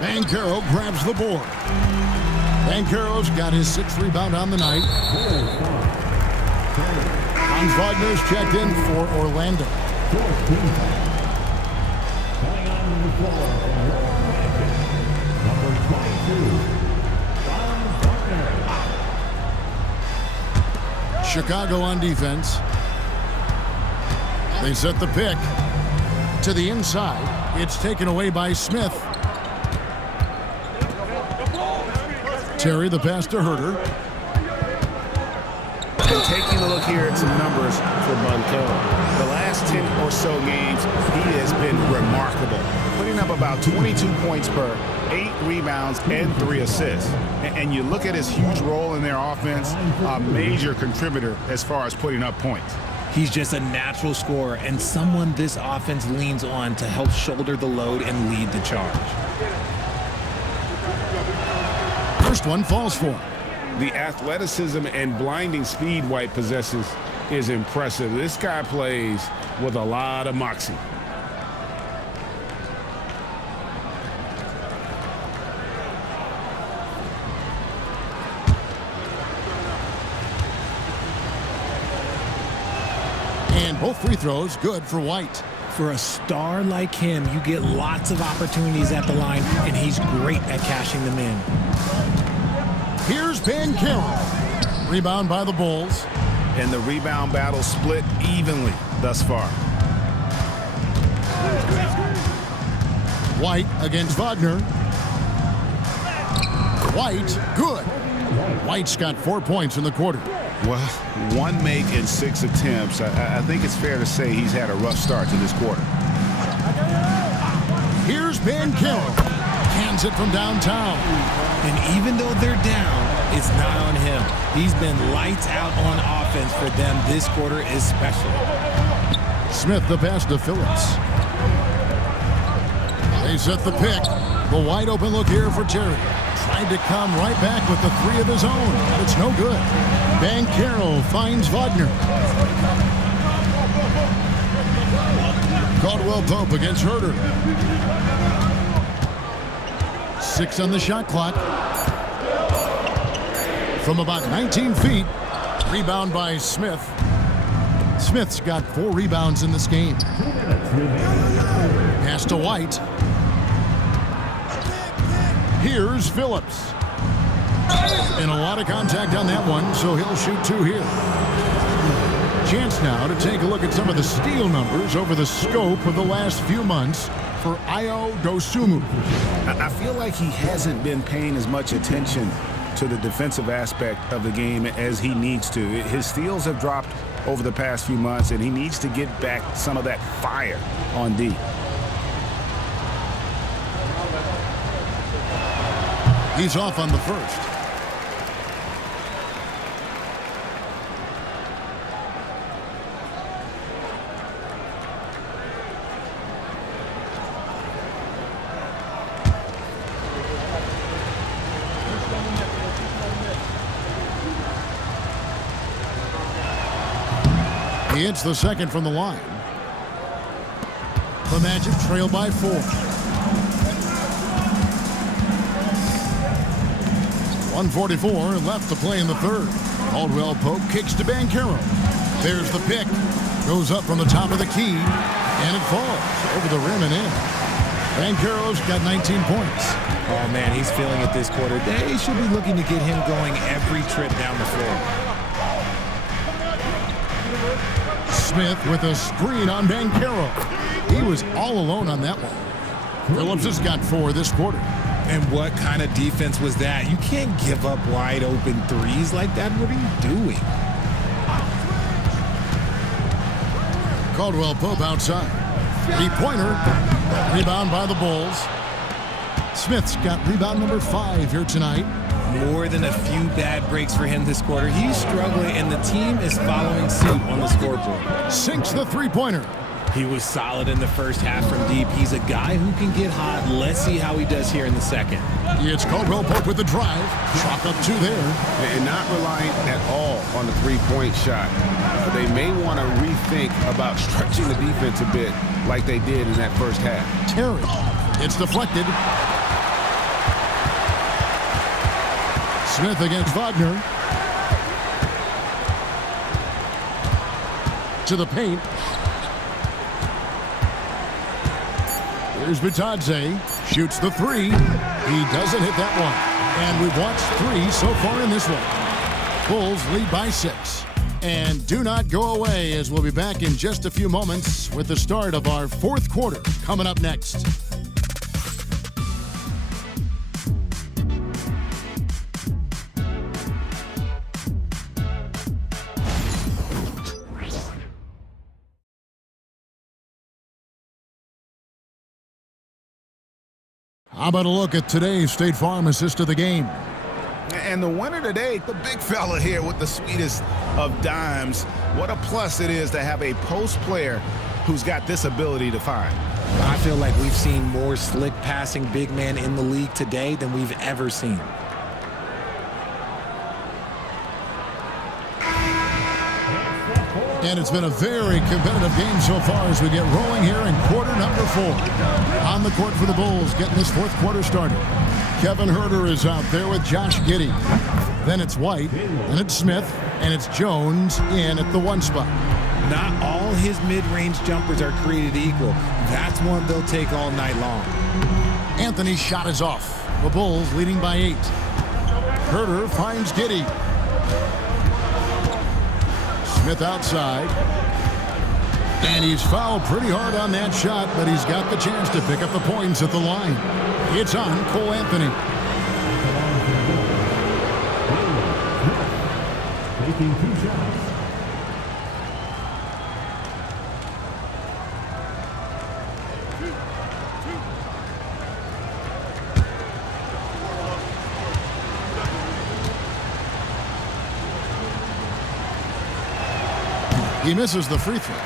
Banchero grabs the board. Banchero's got his 6th rebound on the night. Franz Wagner's checked in for Orlando. Chicago on defense. They set the pick to the inside. It's taken away by Smith. Terry the pass to Herter. And taking a look here at some numbers for Banchero. The last 10 or so games, he has been remarkable. Putting up about 22 points per 8 rebounds and 3 assists. And you look at his huge role in their offense, a major contributor as far as putting up points. He's just a natural scorer and someone this offense leans on to help shoulder the load and lead the charge. First one falls for him. The athleticism and blinding speed White possesses is impressive. This guy plays with a lot of moxie. And both free throws good for White. For a star like him, you get lots of opportunities at the line, and he's great at cashing them in. Here's Banchero. Rebound by the Bulls. And the rebound battle split evenly thus far. White against Wagner. White, good. White's got 4 points in the quarter. Well, 1 make in 6 attempts. I think it's fair to say he's had a rough start to this quarter. Here's Banchero. Hands it from downtown. And even though they're down, it's not on him. He's been lights out on offense for them this quarter especially. Smith the pass to Phillips. They set the pick. The wide open look here for Terry. Tried to come right back with the 3 of his own, but it's no good. Banchero finds Wagner. Caldwell Pope against Herter. 6 on the shot clock. From about 19 feet. Rebound by Smith. Smith's got 4 rebounds in this game. Pass to White. Here's Phillips. And a lot of contact on that one, so he'll shoot 2 here. Chance now to take a look at some of the steal numbers over the scope of the last few months for Ayo Dosunmu. I feel like he hasn't been paying as much attention to the defensive aspect of the game as he needs to. His steals have dropped over the past few months, and he needs to get back some of that fire on D. He's off on the first. He hits the second from the line. The Magic trail by 4. 1:44 left to play in the third. Caldwell Pope kicks to Banchero. There's the pick. Goes up from the top of the key, and it falls over the rim and in. Banchero's got 19 points. Oh, man, he's feeling it this quarter. They should be looking to get him going every trip down the floor. Smith with a screen on Banchero. He was all alone on that one. Phillips has got 4 this quarter. And what kind of defense was that? You can't give up wide open threes like that. What are you doing? Caldwell Pope outside. 3-pointer. Rebound by the Bulls. Smith's got rebound number 5 here tonight. More than a few bad breaks for him this quarter. He's struggling, and the team is following suit on the scoreboard. Sinks the 3-pointer. He was solid in the first half from deep. He's a guy who can get hot. Let's see how he does here in the second. It's Caldwell Pope with the drive. Chalk up 2 there. And not relying at all on the three-point shot. They may want to rethink about stretching the defense a bit like they did in that first half. Terry. It's deflected. Smith against Wagner. To the paint. Here's Bitadze. Shoots the 3. He doesn't hit that one. And we've watched 3 so far in this one. Bulls lead by 6. And do not go away, as we'll be back in just a few moments with the start of our 4th quarter coming up next. How about a look at today's State Farm assist of the game? And the winner today, the big fella here with the sweetest of dimes. What a plus it is to have a post player who's got this ability to find. I feel like we've seen more slick passing big man in the league today than we've ever seen. And it's been a very competitive game so far as we get rolling here in quarter number 4. On the court for the Bulls, getting this 4th quarter started. Kevin Huerter is out there with Josh Giddey. Then it's White, then it's Smith, and it's Jones in at the 1 spot. Not all his mid-range jumpers are created equal. That's one they'll take all night long. Anthony's shot is off. The Bulls leading by 8. Huerter finds Giddey. Smith outside. And he's fouled pretty hard on that shot, but he's got the chance to pick up the points at the line. It's on Cole Anthony. Taking 2 shots. He misses the free throw.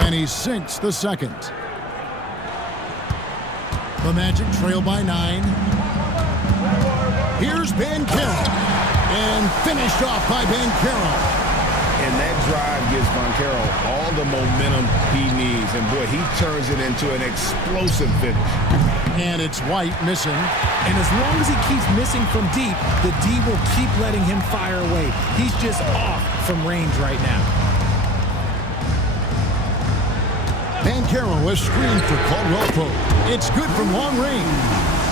And he sinks the second. The Magic trail by 9. Here's Banchero. And finished off by Banchero. And that drive gives Banchero all the momentum he needs. And boy, he turns it into an explosive finish. And it's White missing. And as long as he keeps missing from deep, the D will keep letting him fire away. He's just off from range right now. Banchero was screened for Caldwell Pope. It's good from long range.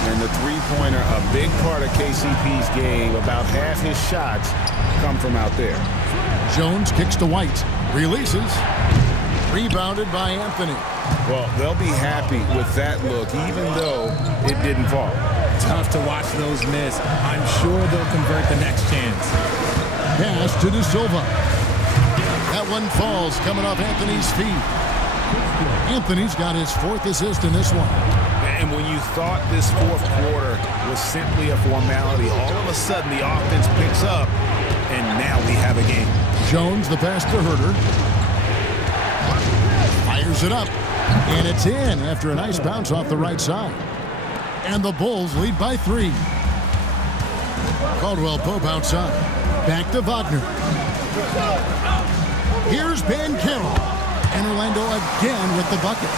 And the three-pointer, a big part of KCP's game. About half his shots come from out there. Jones kicks to White. Releases. Rebounded by Anthony. Well, they'll be happy with that look, even though it didn't fall. Tough to watch those miss. I'm sure they'll convert the next chance. Pass to De Silva. That one falls coming off Anthony's feet. Anthony's got his 4th assist in this one. And when you thought this 4th quarter was simply a formality, all of a sudden the offense picks up, and now we have a game. Jones, the pass to Huerter. Fires it up. And it's in after a nice bounce off the right side. And the Bulls lead by 3. Caldwell Pope outside. Back to Wagner. Here's Banchero. And Orlando again with the bucket.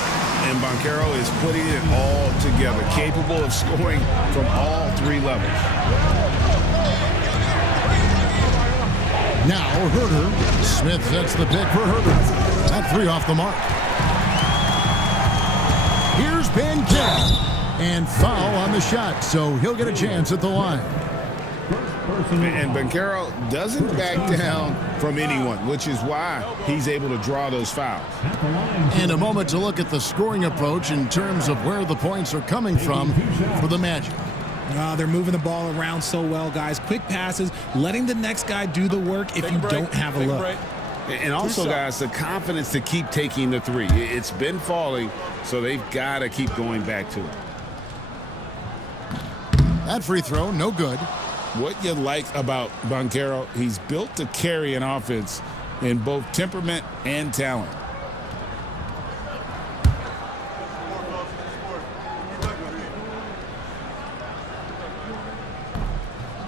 And Banchero is putting it all together, capable of scoring from all three levels. Now Herter. Smith sets the pick for Herter. That three off the mark. Here's Banchero. And foul on the shot, so he'll get a chance at the line. And Banchero doesn't back down from anyone, which is why he's able to draw those fouls. And a moment to look at the scoring approach in terms of where the points are coming from for the Magic. They're moving the ball around so well, guys. Quick passes, letting the next guy do the work if you don't have a look. And also, guys, the confidence to keep taking the three. It's been falling, so they've got to keep going back to it. That free throw, no good. What you like about Banchero, he's built to carry an offense in both temperament and talent.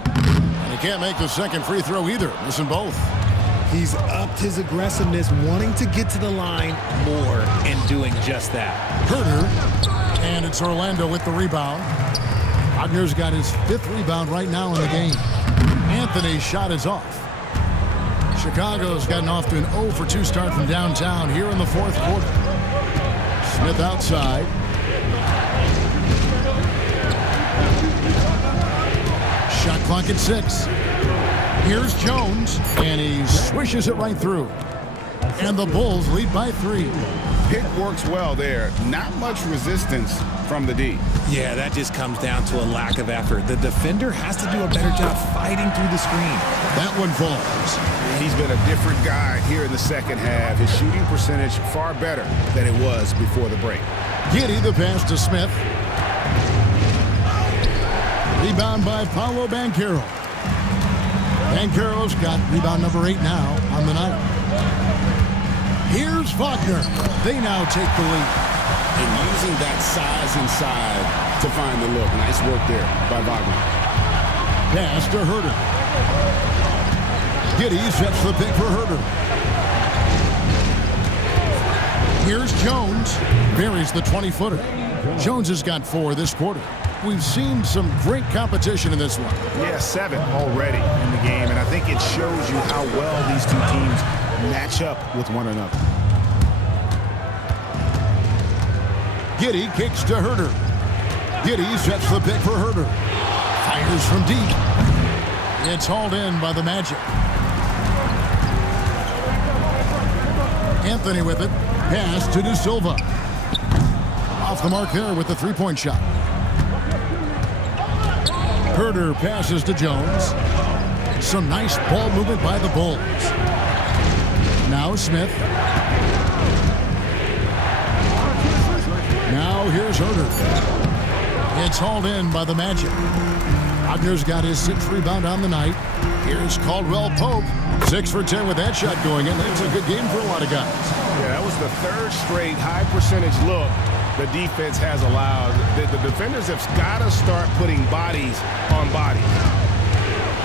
And he can't make the second free throw either. Missing both. He's upped his aggressiveness, wanting to get to the line more and doing just that. Herter, and it's Orlando with the rebound. Wagner's got his 5th rebound right now in the game. Anthony's shot is off. Chicago's gotten off to an 0 for 2 start from downtown here in the 4th quarter. Smith outside. Shot clock at 6. Here's Jones, and he swishes it right through. And the Bulls lead by 3. Pick works well there. Not much resistance from the D. Yeah, that just comes down to a lack of effort. The defender has to do a better job fighting through the screen. That one falls. He's been a different guy here in the second half. His shooting percentage far better than it was before the break. Giddey the pass to Smith. Rebound by Paolo Banchero. Banchero's got rebound number 8 now on the night. Here's Wagner. They now take the lead. And using that size inside to find the look. Nice work there by Wagner. Pass to Herter. Giddey sets the pick for Herter. Here's Jones. Buries the 20-footer. Jones has got 4 this quarter. We've seen some great competition in this one. Yeah, 7 already in the game, and I think it shows you how well these two teams match up with one another. Giddey kicks to Herter. Giddey sets the pick for Herter. Fires from deep. It's hauled in by the Magic. Anthony with it. Pass to De Silva. Off the mark there with the three-point shot. Herter passes to Jones. Some nice ball movement by the Bulls. Now Smith. Now here's Herter. It's hauled in by the Magic. Wagner's got his 6th rebound on the night. Here's Caldwell Pope. 6 for 10 with that shot going in. That's a good game for a lot of guys. Yeah, that was the 3rd straight high percentage look the defense has allowed. The defenders have got to start putting bodies on bodies.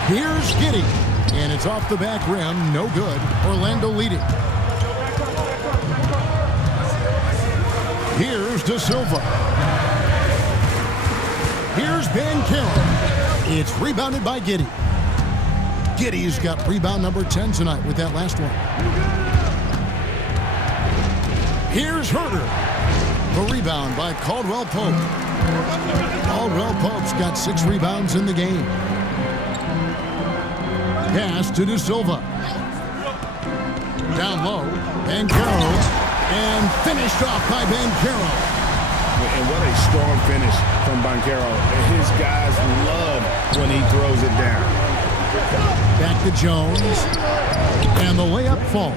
Here's Giddey. And it's off the back rim. No good. Orlando leading. Here's De Silva. Here's Banchero. It's rebounded by Giddey. Giddey's got rebound number 10 tonight with that last one. Here's Herter. The rebound by Caldwell Pope. Caldwell Pope's got 6 rebounds in the game. Pass to De Silva. Down low. Banchero. And finished off by Banchero. And what a strong finish from Banchero. His guys love when he throws it down. Back to Jones. And the layup falls.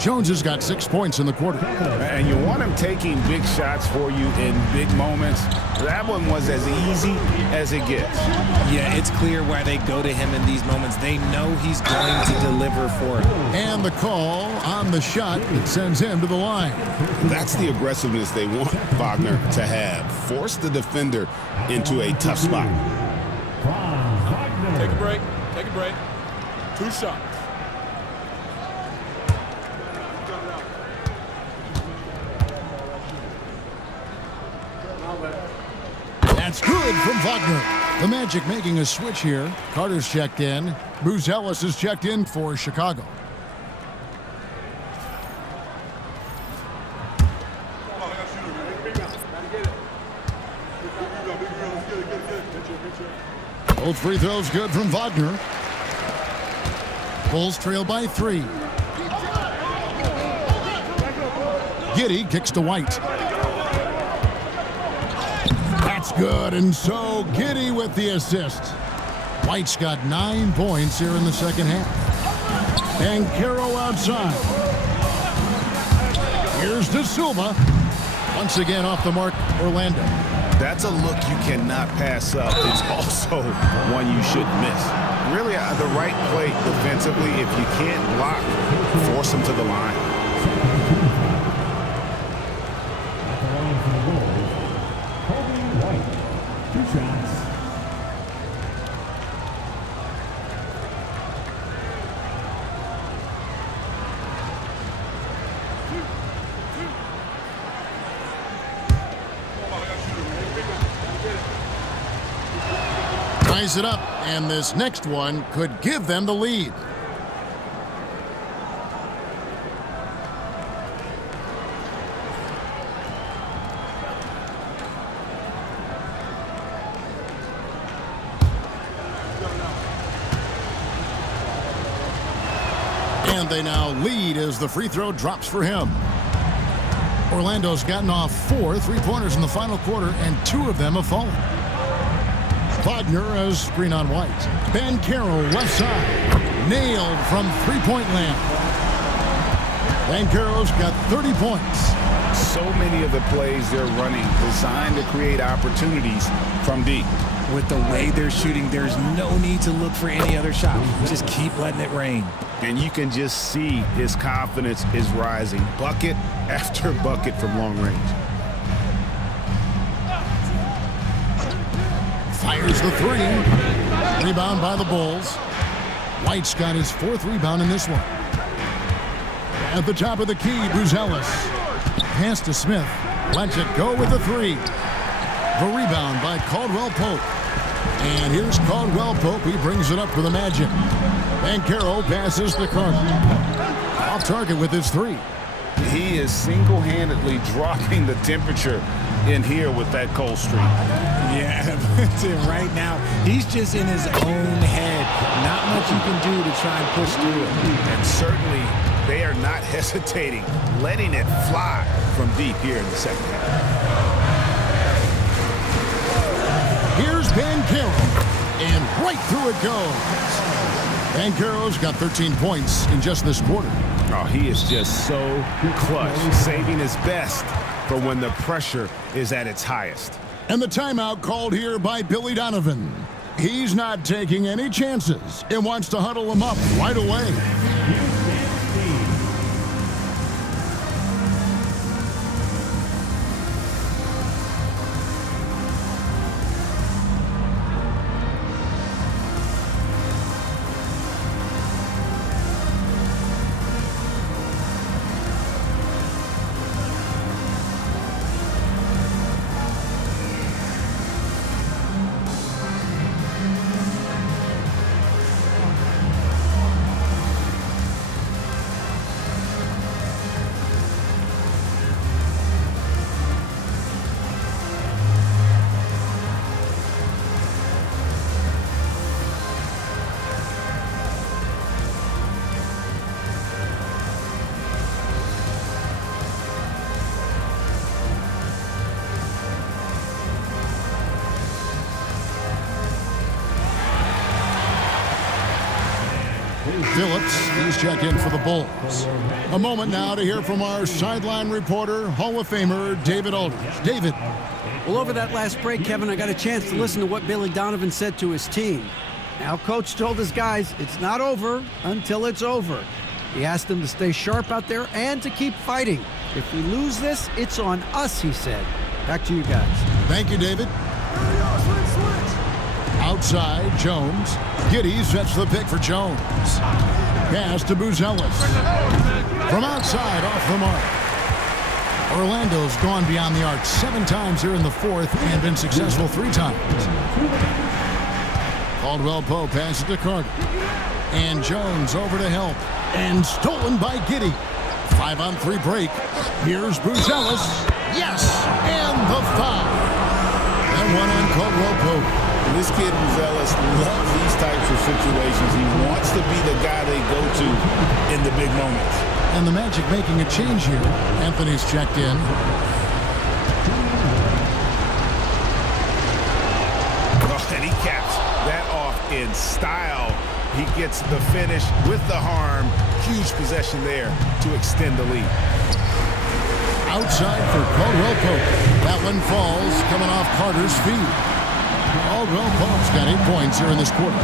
Jones has got 6 points in the quarter. And you want him taking big shots for you in big moments. That one was as easy as it gets. Yeah, it's clear why they go to him in these moments. They know he's going to deliver for them. And the call on the shot that sends him to the line. That's the aggressiveness they want Wagner to have. Force the defender into a tough spot. Take a break. Take a break. 2 shots. good from Wagner. The Magic making a switch here. Carter's checked in. Buzelis is checked in for Chicago. Both free throws good from Wagner. Bulls trail by 3. Giddey kicks to White. That's good, and so Giddey with the assist. White's got 9 points here in the second half. And Caro outside. Here's De Silva. Once again off the mark, Orlando. That's a look you cannot pass up. It's also one you shouldn't miss. Really, the right play defensively. If you can't block, force them to the line. At the line for the Bulls, Kobe White. 2 shots. Ties it up, and this next one could give them the lead. And they now lead as the free throw drops for him. Orlando's gotten off 4 3-pointers in the final quarter, and 2 of them have fallen. Wagner as screen on White. Banchero left side. Nailed from three-point land. Banchero's got 30 points. So many of the plays they're running designed to create opportunities from deep. With the way they're shooting, there's no need to look for any other shot. Just keep letting it rain. And you can just see his confidence is rising. Bucket after bucket from long range. Fires the 3. Rebound by the Bulls. White's got his 4th rebound in this one. At the top of the key, Buzelis. Pass to Smith. Lets it go with the 3. The rebound by Caldwell Pope. And here's Caldwell Pope. He brings it up for the Magic. Banchero passes to Carter. Off target with his 3. He is single-handedly dropping the temperature in here with that cold streak. Yeah, right now, he's just in his own head. Not much you can do to try and push through it. And certainly, they are not hesitating, letting it fly from deep here in the second half. Here's Banchero, and right through it goes. Banchero's got 13 points in just this quarter. Oh, he is just so clutch, saving his best for when the pressure is at its highest. And the timeout called here by Billy Donovan. He's not taking any chances and wants to huddle him up right away. Phillips, he's checked in for the Bulls. A moment now to hear from our sideline reporter, Hall of Famer David Aldridge. David. Well, over that last break, Kevin, I got a chance to listen to what Billy Donovan said to his team. Now, Coach told his guys it's not over until it's over. He asked them to stay sharp out there and to keep fighting. If we lose this, it's on us, he said. Back to you guys. Thank you, David. Outside, Jones. Giddey sets the pick for Jones. Pass to Buzelis. From outside, off the mark. Orlando's gone beyond the arc 7 times here in the fourth and been successful 3 times. Caldwell Pope passes to Carter. And Jones over to help. And stolen by Giddey. 5-on-3 break. Here's Buzelis. Yes! And the foul. And one on Caldwell Pope. This kid Buzelis loves these types of situations. He wants to be the guy they go to in the big moments. And the Magic making a change here. Anthony's checked in. Oh, and he caps that off in style. He gets the finish with the harm. Huge possession there to extend the lead. Outside for Caldwell Pope. That one falls, coming off Carter's feet. Caldwell Pope's got 8 points here in this quarter.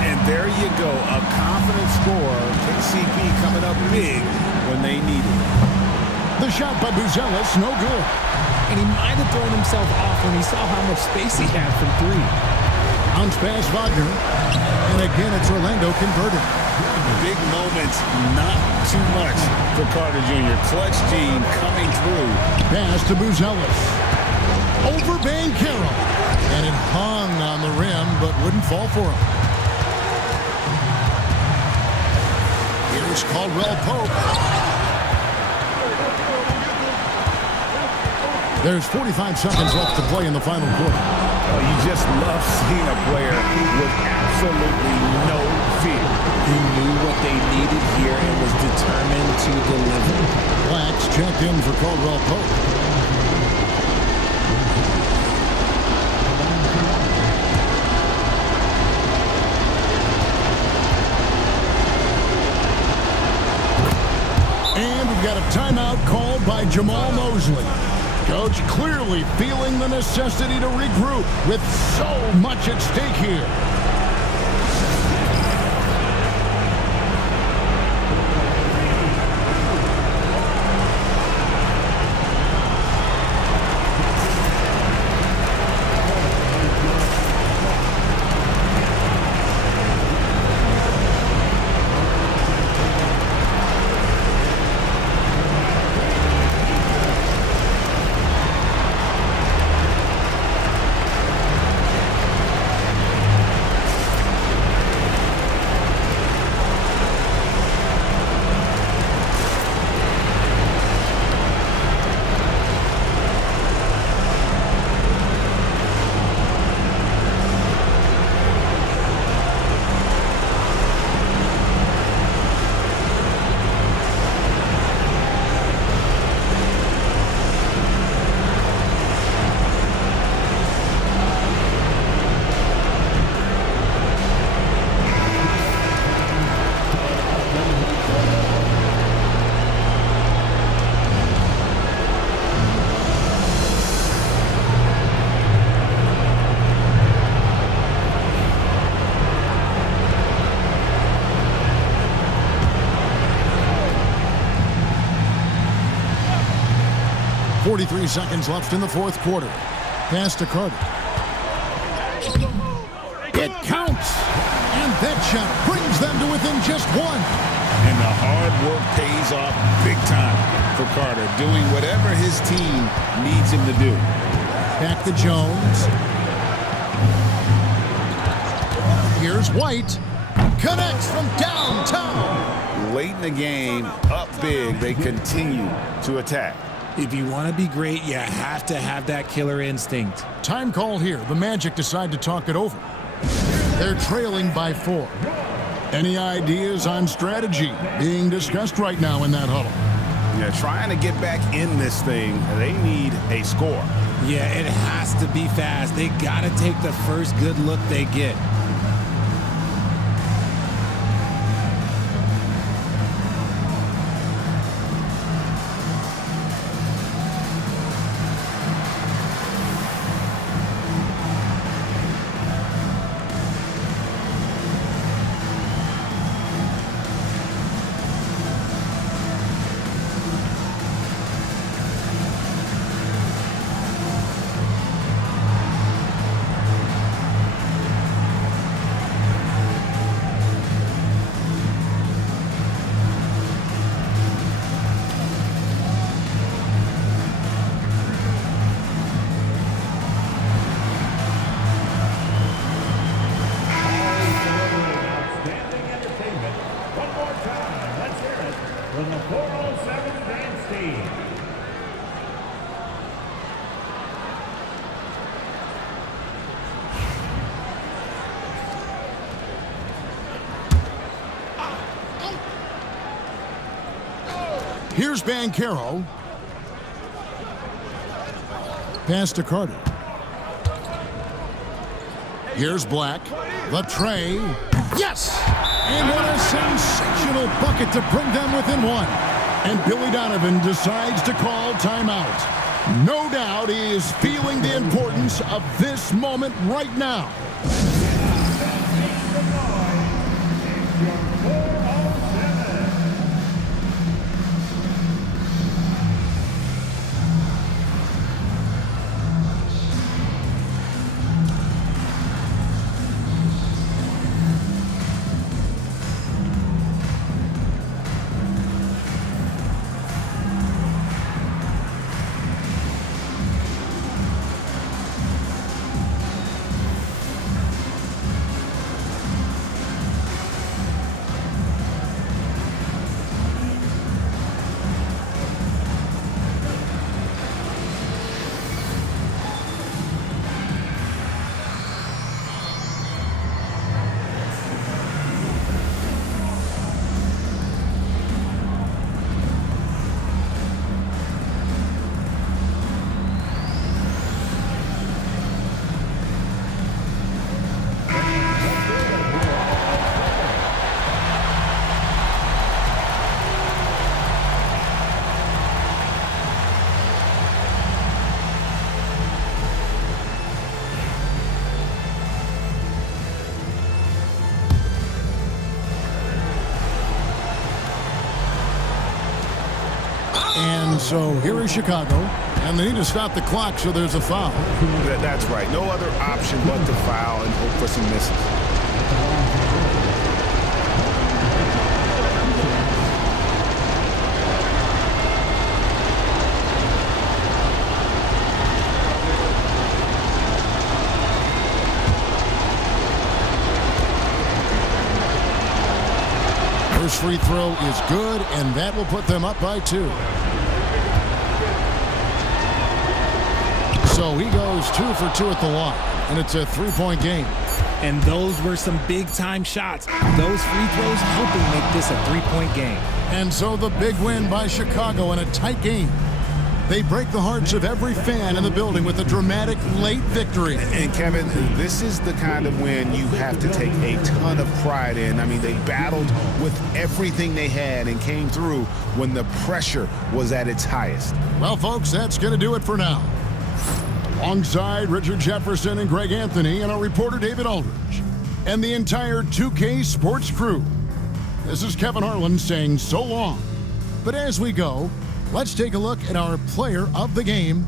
And there you go, a confident scorer. KCP coming up big when they need it. The shot by Buzelis, no good. And he might have thrown himself off when he saw how much space he had from 3. Bounce pass Wagner. And again, it's Orlando converted. Big moments, not too much for Carter Jr. Clutch gene coming through. Pass to Buzelis. Over Banchero. And it hung on the rim, but wouldn't fall for him. Here's Caldwell Pope. There's 45 seconds left to play in the final quarter. Oh, you just love seeing a player with absolutely no fear. He knew what they needed here and was determined to deliver. Blacks checked in for Caldwell Pope. And we've got a timeout called by Jamal Mosley. Coach clearly feeling the necessity to regroup with so much at stake here. .43 seconds left in the fourth quarter. Pass to Carter. It counts. And that shot brings them to within just 1. And the hard work pays off big time for Carter, doing whatever his team needs him to do. Back to Jones. Here's White. Connects from downtown. Late in the game, up big, they continue to attack. If you want to be great, you have to have that killer instinct. Time call here. The Magic decide to talk it over. They're trailing by 4. Any ideas on strategy being discussed right now in that huddle? Yeah, trying to get back in this thing, they need a score. Yeah, it has to be fast. They got to take the first good look they get. from the 407 dance team. Here's Bancaro. Pass to Carter. Here's Black. The tray. Yes! And what a sensational bucket to bring them within one. And Billy Donovan decides to call timeout. No doubt he is feeling the importance of this moment right now. And so here is Chicago, and they need to stop the clock, so there's a foul. That's right. No other option but to foul and hope for some misses. First free throw is good, and that will put them up by 2. So he goes 2 for 2 at the line, and it's a 3-point game. And those were some big-time shots. Those free throws helping make this a 3-point game. And so the big win by Chicago in a tight game. They break the hearts of every fan in the building with a dramatic late victory. And Kevin, this is the kind of win you have to take a ton of pride in. I mean, they battled with everything they had and came through when the pressure was at its highest. Well, folks, that's going to do it for now. Alongside Richard Jefferson and Greg Anthony and our reporter David Aldridge and the entire 2K Sports crew, this is Kevin Harlan saying so long. But as we go, let's take a look at our player of the game